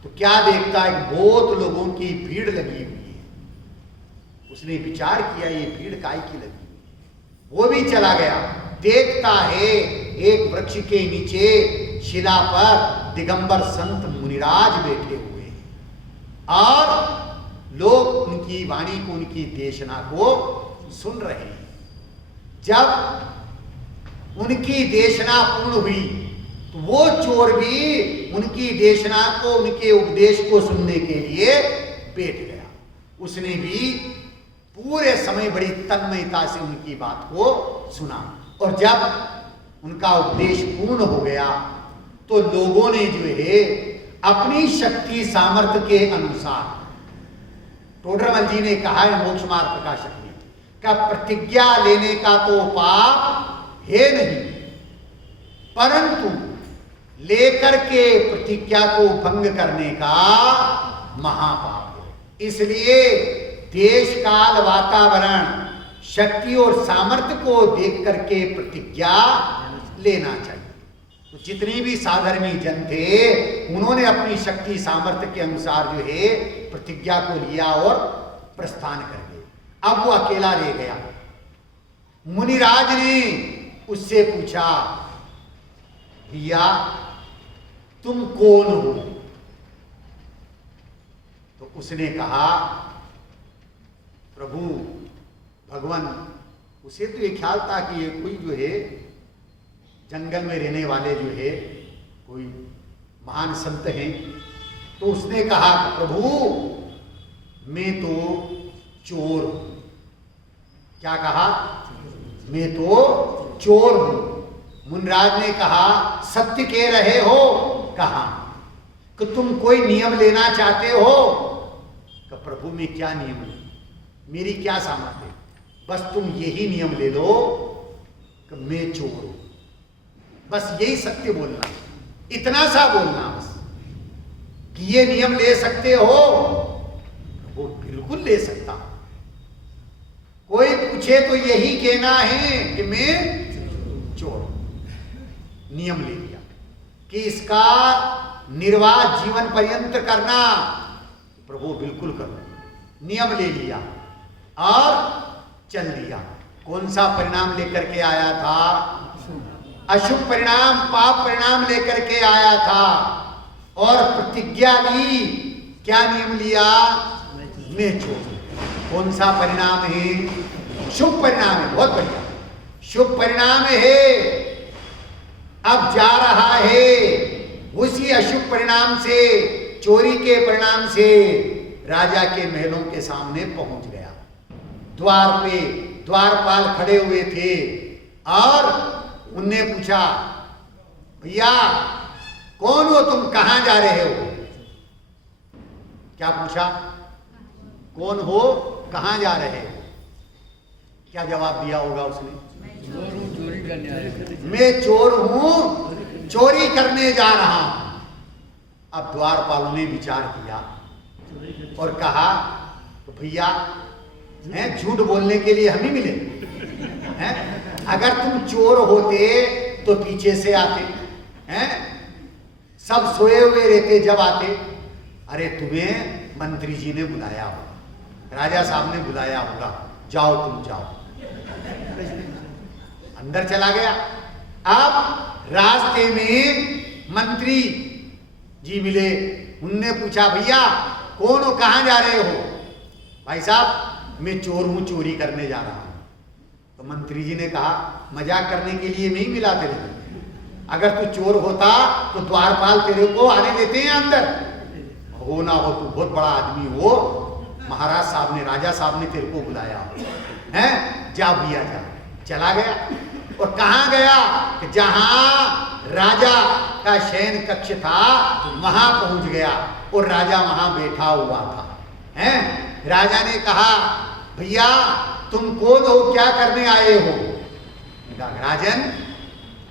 तो क्या देखता है? बहुत लोगों की भीड़ लगी हुई है। उसने विचार किया, ये भीड़ काय की लगी? वो भी चला गया, देखता है एक वृक्ष के नीचे शिला पर दिगंबर संत मुनिराज बैठे हुए हैं और लोग उनकी वाणी को, उनकी देशना को सुन रहे हैं। जब उनकी देशना पूर्ण हुई तो वो चोर भी उनकी देशना को, उनके उपदेश को सुनने के लिए बैठ गया। उसने भी पूरे समय बड़ी तन्मयता से उनकी बात को सुना, और जब उनका उपदेश पूर्ण हो गया तो लोगों ने जो है अपनी शक्ति सामर्थ्य के अनुसार, टोडरमल जी ने कहा है मोक्ष मार्ग प्रकाशक में, का प्रतिज्ञा लेने का तो पाप है नहीं, परंतु लेकर के प्रतिज्ञा को भंग करने का महापाप है। इसलिए देश काल वातावरण शक्ति और सामर्थ्य को देख करके प्रतिज्ञा लेना चाहिए। तो जितने भी साधर्मी जन थे, उन्होंने अपनी शक्ति सामर्थ्य के अनुसार जो है प्रतिज्ञा को लिया और प्रस्थान कर गए। अब वो अकेला रह गया। मुनिराज ने उससे पूछा, भैया तुम कौन हो? तो उसने कहा, प्रभु भगवान। उसे तो ये ख्याल था कि ये कोई जो है जंगल में रहने वाले जो है कोई महान संत हैं। तो उसने कहा, प्रभु मैं तो चोर हूं। क्या कहा? मैं तो चोर हूं। मुनिराज ने कहा, सत्य कह रहे हो? कहा कि तुम कोई नियम लेना चाहते हो? कि प्रभु मैं क्या नियम लूं, मेरी क्या सामर्थ्य है, बस तुम यही नियम ले लो कि मैं चोर हूं। बस यही सत्य बोलना, इतना सा बोलना बस कि ये नियम ले सकते हो? वो बिल्कुल ले सकता। कोई पूछे तो यही कहना है कि मैं चोर हूं। नियम ले लिया कि इसका निर्वाह जीवन पर्यंत करना। प्रभु बिल्कुल करो। नियम ले लिया और चल दिया। कौन सा परिणाम लेकर के आया था? अशुभ परिणाम, पाप परिणाम लेकर के आया था। और प्रतिज्ञा ली, क्या नियम लिया? मैं चोर। कौन सा परिणाम है? शुभ परिणाम है। बहुत बढ़िया, शुभ परिणाम है। अब जा रहा है उसी अशुभ परिणाम से, चोरी के परिणाम से राजा के महलों के सामने पहुंच गया। द्वार पे द्वारपाल खड़े हुए थे और उनने पूछा, भैया कौन हो तुम, कहां जा रहे हो? क्या पूछा? कौन हो, कहां जा रहे हो? क्या जवाब दिया होगा उसने? मैं चोर हूं, चोरी करने जा रहा हूं। अब द्वारपाल ने विचार किया और कहा तो भैया झूठ बोलने के लिए हम ही मिले हैं? अगर तुम चोर होते तो पीछे से आते हैं, सब सोए हुए रहते जब आते। अरे तुम्हें मंत्री जी ने बुलाया होगा, राजा साहब ने बुलाया होगा, जाओ तुम जाओ। अंदर चला गया। अब रास्ते में मंत्री जी मिले, उनने पूछा भैया कौन हो, कहां जा रहे हो? भाई साहब मैं चोर हूं, चोरी करने जा रहा हूं। तो मंत्री जी ने कहा मजाक करने के लिए नहीं मिला तेरे को, अगर तू चोर होता तो द्वारपाल तेरे को आने देते हैं अंदर। हो ना हो तू बहुत बड़ा आदमी हो, महाराज साहब ने, राजा साहब ने तेरे को बुलाया है, जा भैया जा। चला गया और कहां गया कि जहां राजा का शयन कक्ष था वहां पहुंच गया और राजा वहां बैठा हुआ था। हैं? राजा ने कहा भैया तुम कौन हो, क्या करने आए हो? राजन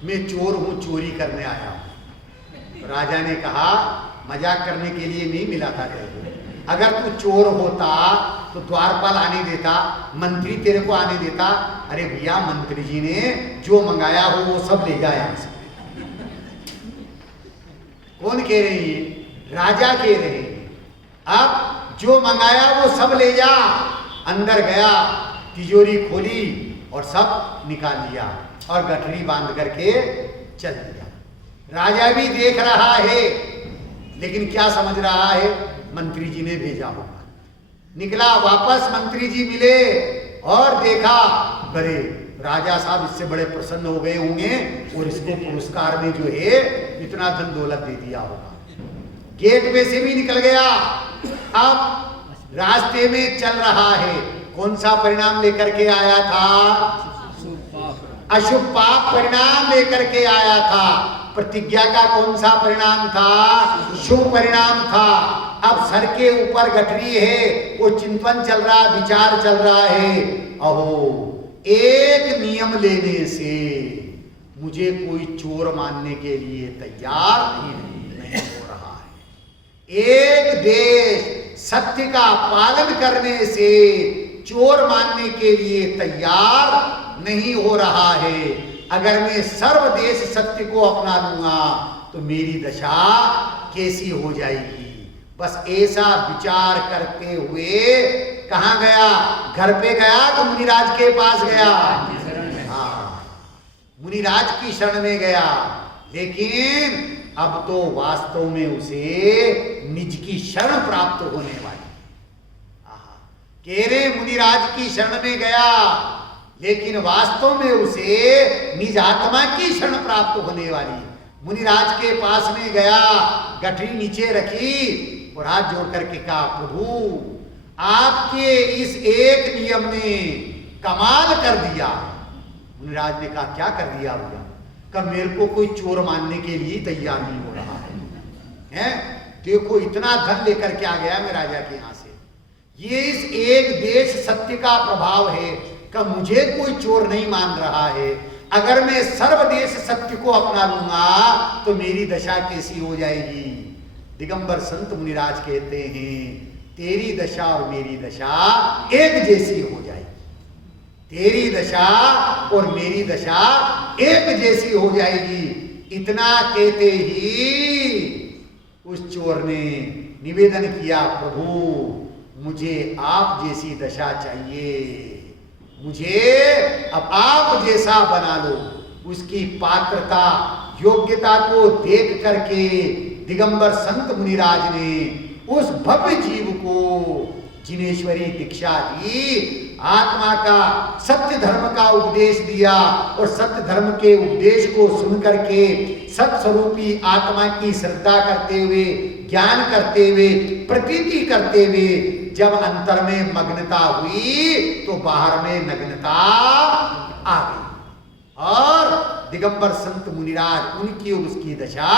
मैं चोर हूं, चोरी करने आया हूं। राजा ने कहा मजाक करने के लिए नहीं मिला था तेरे को, अगर तू चोर होता तो द्वारपाल आने देता, मंत्री तेरे को आने देता। अरे भैया मंत्री जी ने जो मंगाया हो वो सब ले जाए यहां से। कौन कह रहे हैं? राजा कह रहे हैं। अब जो मंगाया वो सब ले जा। अंदर गया, तिजोरी खोली और सब निकाल लिया और गठरी बांध करके चल दिया। राजा भी देख रहा है लेकिन क्या समझ रहा है, मंत्री जी ने भेजा होगा। निकला वापस, मंत्री जी मिले और देखा बड़े राजा साहब इससे बड़े प्रसन्न हो गए होंगे और इसको पुरस्कार में जो है इतना धन दौलत दे दिया होगा। गेट में से भी निकल गया। अब रास्ते में चल रहा है, कौन सा परिणाम लेकर के आया था? अशुभ पाप परिणाम लेकर के आया था। प्रतिज्ञा का कौन सा परिणाम था? शुभ परिणाम था। अब सर के ऊपर गठरी है, वो चिंतन चल रहा, विचार चल रहा है, अहो एक नियम लेने से मुझे कोई चोर मानने के लिए तैयार नहीं हो रहा है। एक देश सत्य का पालन करने से चोर मानने के लिए तैयार नहीं हो रहा है। अगर मैं सर्वदेश सत्य को अपना लूंगा तो मेरी दशा कैसी हो जाएगी? बस ऐसा विचार करते हुए कहां गया? घर पे गया तो मुनिराज के पास गया। हाँ, मुनिराज की शरण में गया। लेकिन अब तो वास्तव में उसे निज की शरण प्राप्त होने वाली। कह रहे मुनिराज की शरण में गया लेकिन वास्तव में उसे निज आत्मा की शरण प्राप्त होने वाली। मुनिराज के पास में गया, गठरी नीचे रखी और हाथ जोड़ करके कहा प्रभु आपके इस एक नियम ने कमाल कर दिया। मुनिराज ने कहा क्या कर दिया भैया? कब मेरे को कोई चोर मानने के लिए तैयार नहीं हो रहा है? देखो इतना धन लेकर के आ गया मैं राजा के यहां से। ये इस एक देश सत्य का प्रभाव है कि मुझे कोई चोर नहीं मान रहा है। अगर मैं सर्वदेश सत्य को अपना लूंगा तो मेरी दशा कैसी हो जाएगी? दिगंबर संत मुनिराज कहते हैं तेरी दशा और मेरी दशा एक जैसी हो जाएगी। तेरी दशा और मेरी दशा एक जैसी हो जाएगी। इतना कहते ही उस चोर ने निवेदन किया प्रभु मुझे आप जैसी दशा चाहिए, मुझे अब आप जैसा बना लो। उसकी पात्रता योग्यता को देख करके दिगंबर संत मुनिराज ने उस भव्य जीव को जिनेश्वरी दीक्षा दी, आत्मा का सत्य धर्म का उपदेश दिया और सत्य धर्म के उपदेश को सुन करके सत्स्वरूपी आत्मा की श्रद्धा करते हुए, ज्ञान करते हुए, प्रतीति करते हुए जब अंतर में मग्नता हुई तो बाहर में नग्नता आ गई और दिगंबर संत मुनिराज उनकी और उसकी दशा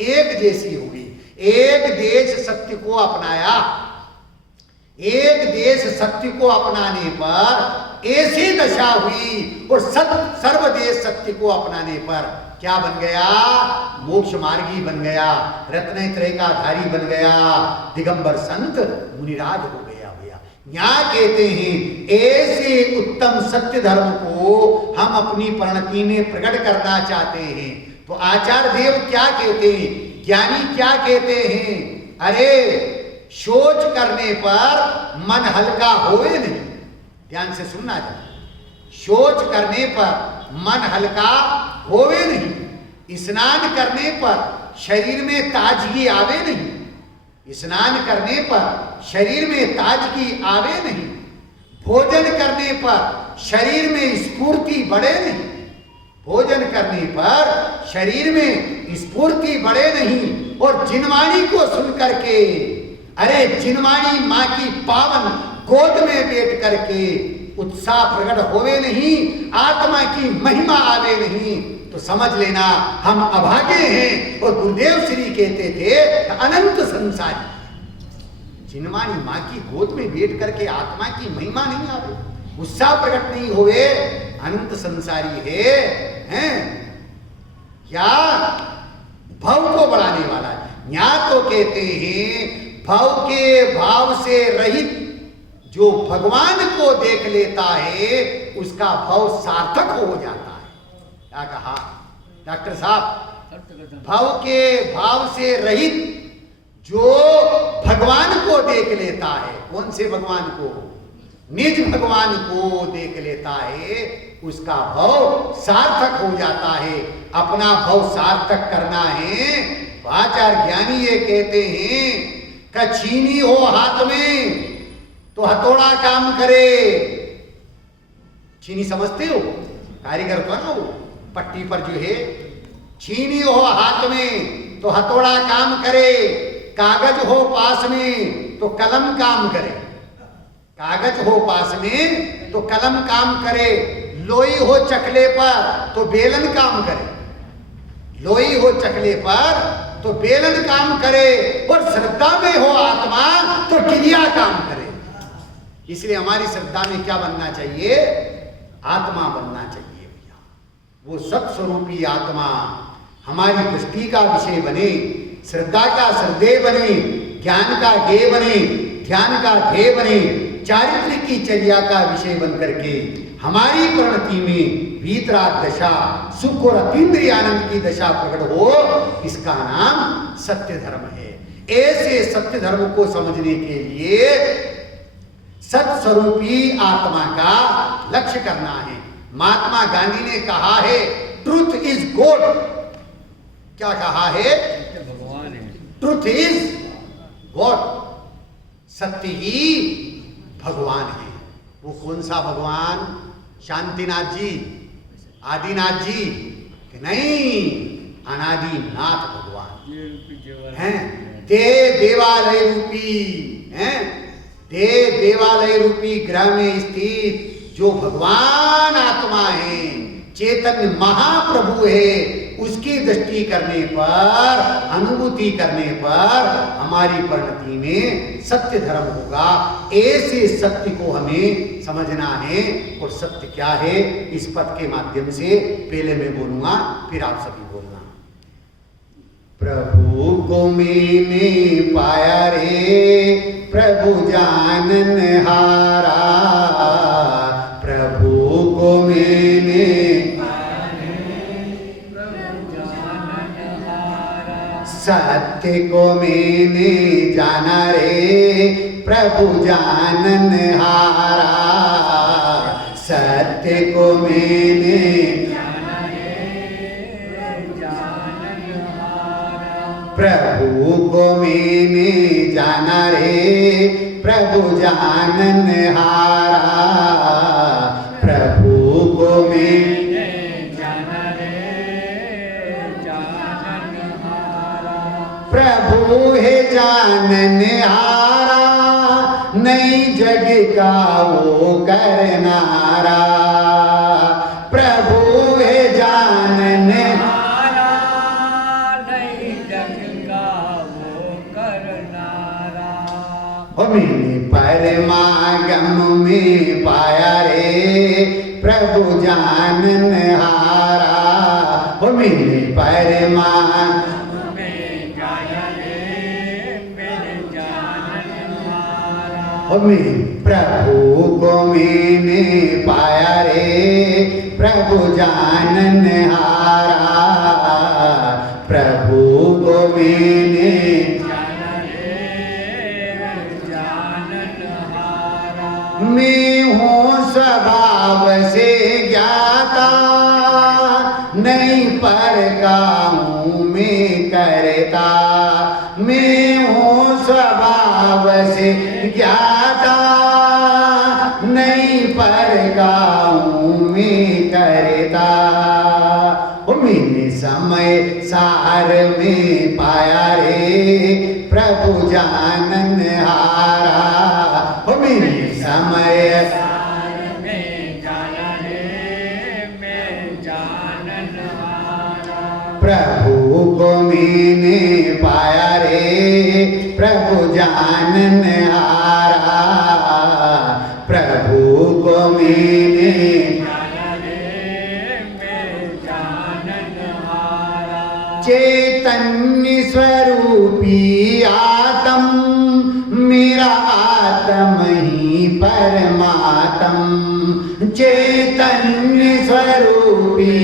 एक जैसी हो गई। एक देश सत्य को अपनाया, एक देश सत्य को अपनाने पर ऐसी दशा हुई और सर्वदेश सत्य को अपनाने पर क्या बन गया? मोक्ष मार्गी बन गया, रत्नत्रय का धारी बन गया, दिगंबर संत मुनिराज हो गया भैया। यहाँ कहते हैं ऐसे उत्तम सत्य धर्म को हम अपनी परिणति में प्रकट करना चाहते हैं। तो आचार्य देव क्या कहते हैं, ज्ञानी क्या कहते हैं? अरे सोच करने पर मन हल्का होवे नहीं। ध्यान से सुनना चाहिए। सोच करने पर मन हल्का होवे नहीं। स्नान करने पर शरीर में ताजगी आवे नहीं। स्नान करने पर शरीर में ताजगी आवे नहीं। भोजन करने पर शरीर में स्फूर्ति बढ़े नहीं। भोजन करने पर शरीर में स्फूर्ति बढ़े नहीं। और जिनवाणी को सुन करके, अरे जिनवाणी माँ की पावन गोद में बैठ करके उत्साह प्रकट होवे नहीं, आत्मा की महिमा आवे नहीं, तो समझ लेना हम अभागे हैं। और गुरुदेव श्री कहते थे अनंत संसारी। जिनवाणी माँ की गोद में बैठ करके आत्मा की महिमा नहीं आवे, उत्साह प्रकट नहीं होवे, अनंत संसारी हैं क्या? भव को बढ़ाने वाला है। यहाँ तो कहते हैं भव के भाव से रहित जो भगवान को देख लेता है उसका भव सार्थक हो जाता है। क्या कहा डॉक्टर साहब? भव के भाव से रहित जो भगवान को देख लेता है, कौन से भगवान को? निज भगवान को देख लेता है, उसका भव सार्थक हो जाता है। अपना भव सार्थक करना है। आचार्य ज्ञानी ये कहते हैं कि चीनी हो हाथ में तो हथौड़ा काम करे। चीनी समझते हो? कारीगर तो ना वो पट्टी पर जो है, चीनी हो हाथ में तो हथौड़ा काम करे, कागज हो पास में तो कलम काम करे। कागज हो पास में तो कलम काम करे। लोई हो चकले पर तो बेलन काम करे। लोई हो चकले पर तो बेलन काम करे। और श्रद्धा में हो आत्मा तो क्रिया काम करे। इसलिए हमारी श्रद्धा में क्या बनना चाहिए? आत्मा बनना चाहिए भैया। वो सत्स्वरूपी आत्मा हमारी दृष्टि का विषय बने, श्रद्धा का श्रद्धेय बने, ज्ञान का ज्ञेय बने, ध्यान का ध्येय बने, चारित्र की चर्या का विषय बन करके हमारी परिणति में वीतराग दशा, सुख और अतीन्द्रिय आनंद की दशा प्रकट हो, इसका नाम सत्य धर्म है। ऐसे सत्य धर्म को समझने के लिए सत्स्वरूपी आत्मा का लक्ष्य करना है। महात्मा गांधी ने कहा है ट्रुथ इज गॉड। क्या कहा है? भगवान है। Truth is God. सत्य ही भगवान है। वो कौन सा भगवान? शांतिनाथ जी, आदिनाथ जी? नहीं, अनादिनाथ भगवान हैं। देह देवालय रूपी हैं, देह देवालय रूपी ग्रह में स्थित जो भगवान आत्मा है, चैतन्य महाप्रभु है, उसकी दृष्टि करने पर, अनुभूति करने पर हमारी परिणति में सत्य धर्म होगा। ऐसे सत्य को हमें समझना है। और सत्य क्या है, इस पद के माध्यम से पहले मैं बोलूंगा, फिर आप सभी बोलना। प्रभु को मैंने पाया रे, प्रभु जानन हारा। प्रभु को मैंने सत्य को मैंने जाना रे, प्रभु जानन हारा। सत्य को मैंने जाना रे, जानन हारा। प्रभु को मैंने जाना रे, प्रभु जानन हारा। प्रभु को मैंने प्रभु है जानने हारा, नई जग का वो करनारा। प्रभु है जानने हारा, नई जग का वो करनारा। और मैंने परमागम में पाया रे प्रभु जानन हारा। हो मैंने परमागम में प्रभु को मैंने पाया रे प्रभु जानन हारा। प्रभु को मैंने मैं हूँ स्वभाव से ज्ञाता नहीं पर काहूँ मैं करता। मैं हूँ स्वभाव से ज्ञाता नहीं पर काहूँ मैं करता। मैंने समय सार में पाया रे प्रभु जानन हारा। हो मैंने समय सार में जाना रे मैं जानन हारा। प्रभु को मैंने पाया रे प्रभु जानन हारा। प्रभु को मैंने चैतन्य स्वरूपी आत्म मेरा आत्म ही परमात्म। चैतन्य स्वरूपी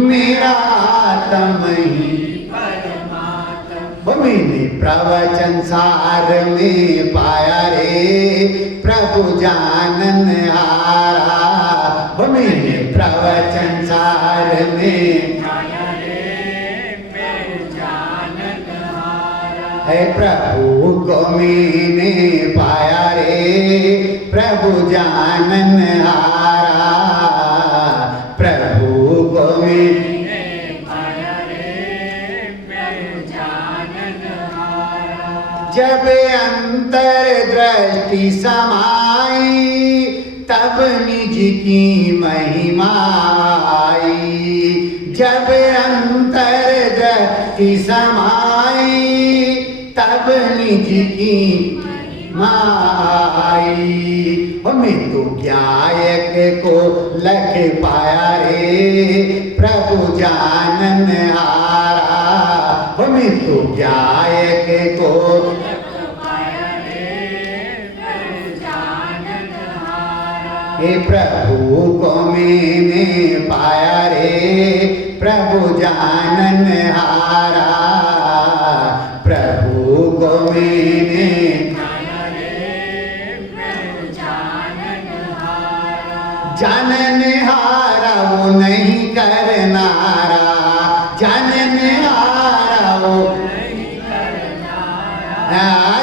मेरा आत्म ही परमात्म। मैंने प्रवचन सार में पाया रे प्रभु जानन हारा। मैंने प्रवचन सार में है प्रभु को मैंने पाया रे प्रभु जानन हारा। प्रभु को मैंने पाया रे प्रभु जानन हारा। जब अंतर दृष्टि समाई तब निज की महिमा आई। जब अंतर दृष्टि समाई तब निज की माई। मैं तो ज्ञायक को लख पाया रे प्रभु जानन हारा। मैं तो ज्ञायक को हे प्रभु को मैंने पाया रे प्रभु जानन हारा। प्रभु को मैंने पाया रे प्रभु जानन हारा। जानन हारा वो नहीं करनारा। जानन हारा वो नहीं करनारा।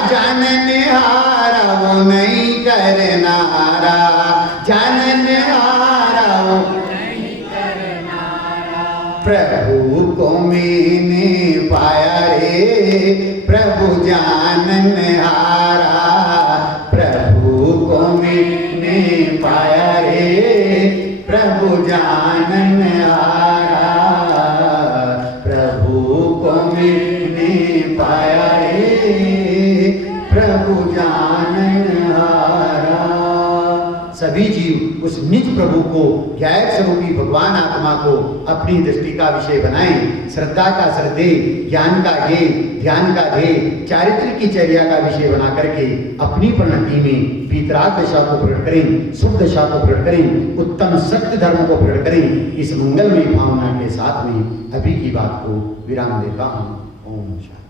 जानन हारा वो नहीं करनारा। जानन हारा वो नहीं करनारा। प्रभु को मैंने पाया रे प्रभु जानन हारा। प्रभु को मैंने पाया रे प्रभु जानन हारा। प्रभु को मैंने पाया रे प्रभु जानन हारा। सभी जीव उस निज प्रभु को ज्ञायक स्वरूपी भगवान आत्मा को अपनी दृष्टि का विषय बनाएं। श्रद्धा का श्रद्धेय, ज्ञान का ज्ञेय, ध्यान का ध्येय, चारित्र्य की चर्या का विषय बना करके अपनी परिणति में वीतराग दशा को प्रकट करें, शुभ दशा को प्रकट करें, उत्तम सत्य धर्म को प्रकट करें। इस मंगलमय भावना के साथ में अभी की बात को विराम देता हूँ। ओम शांति।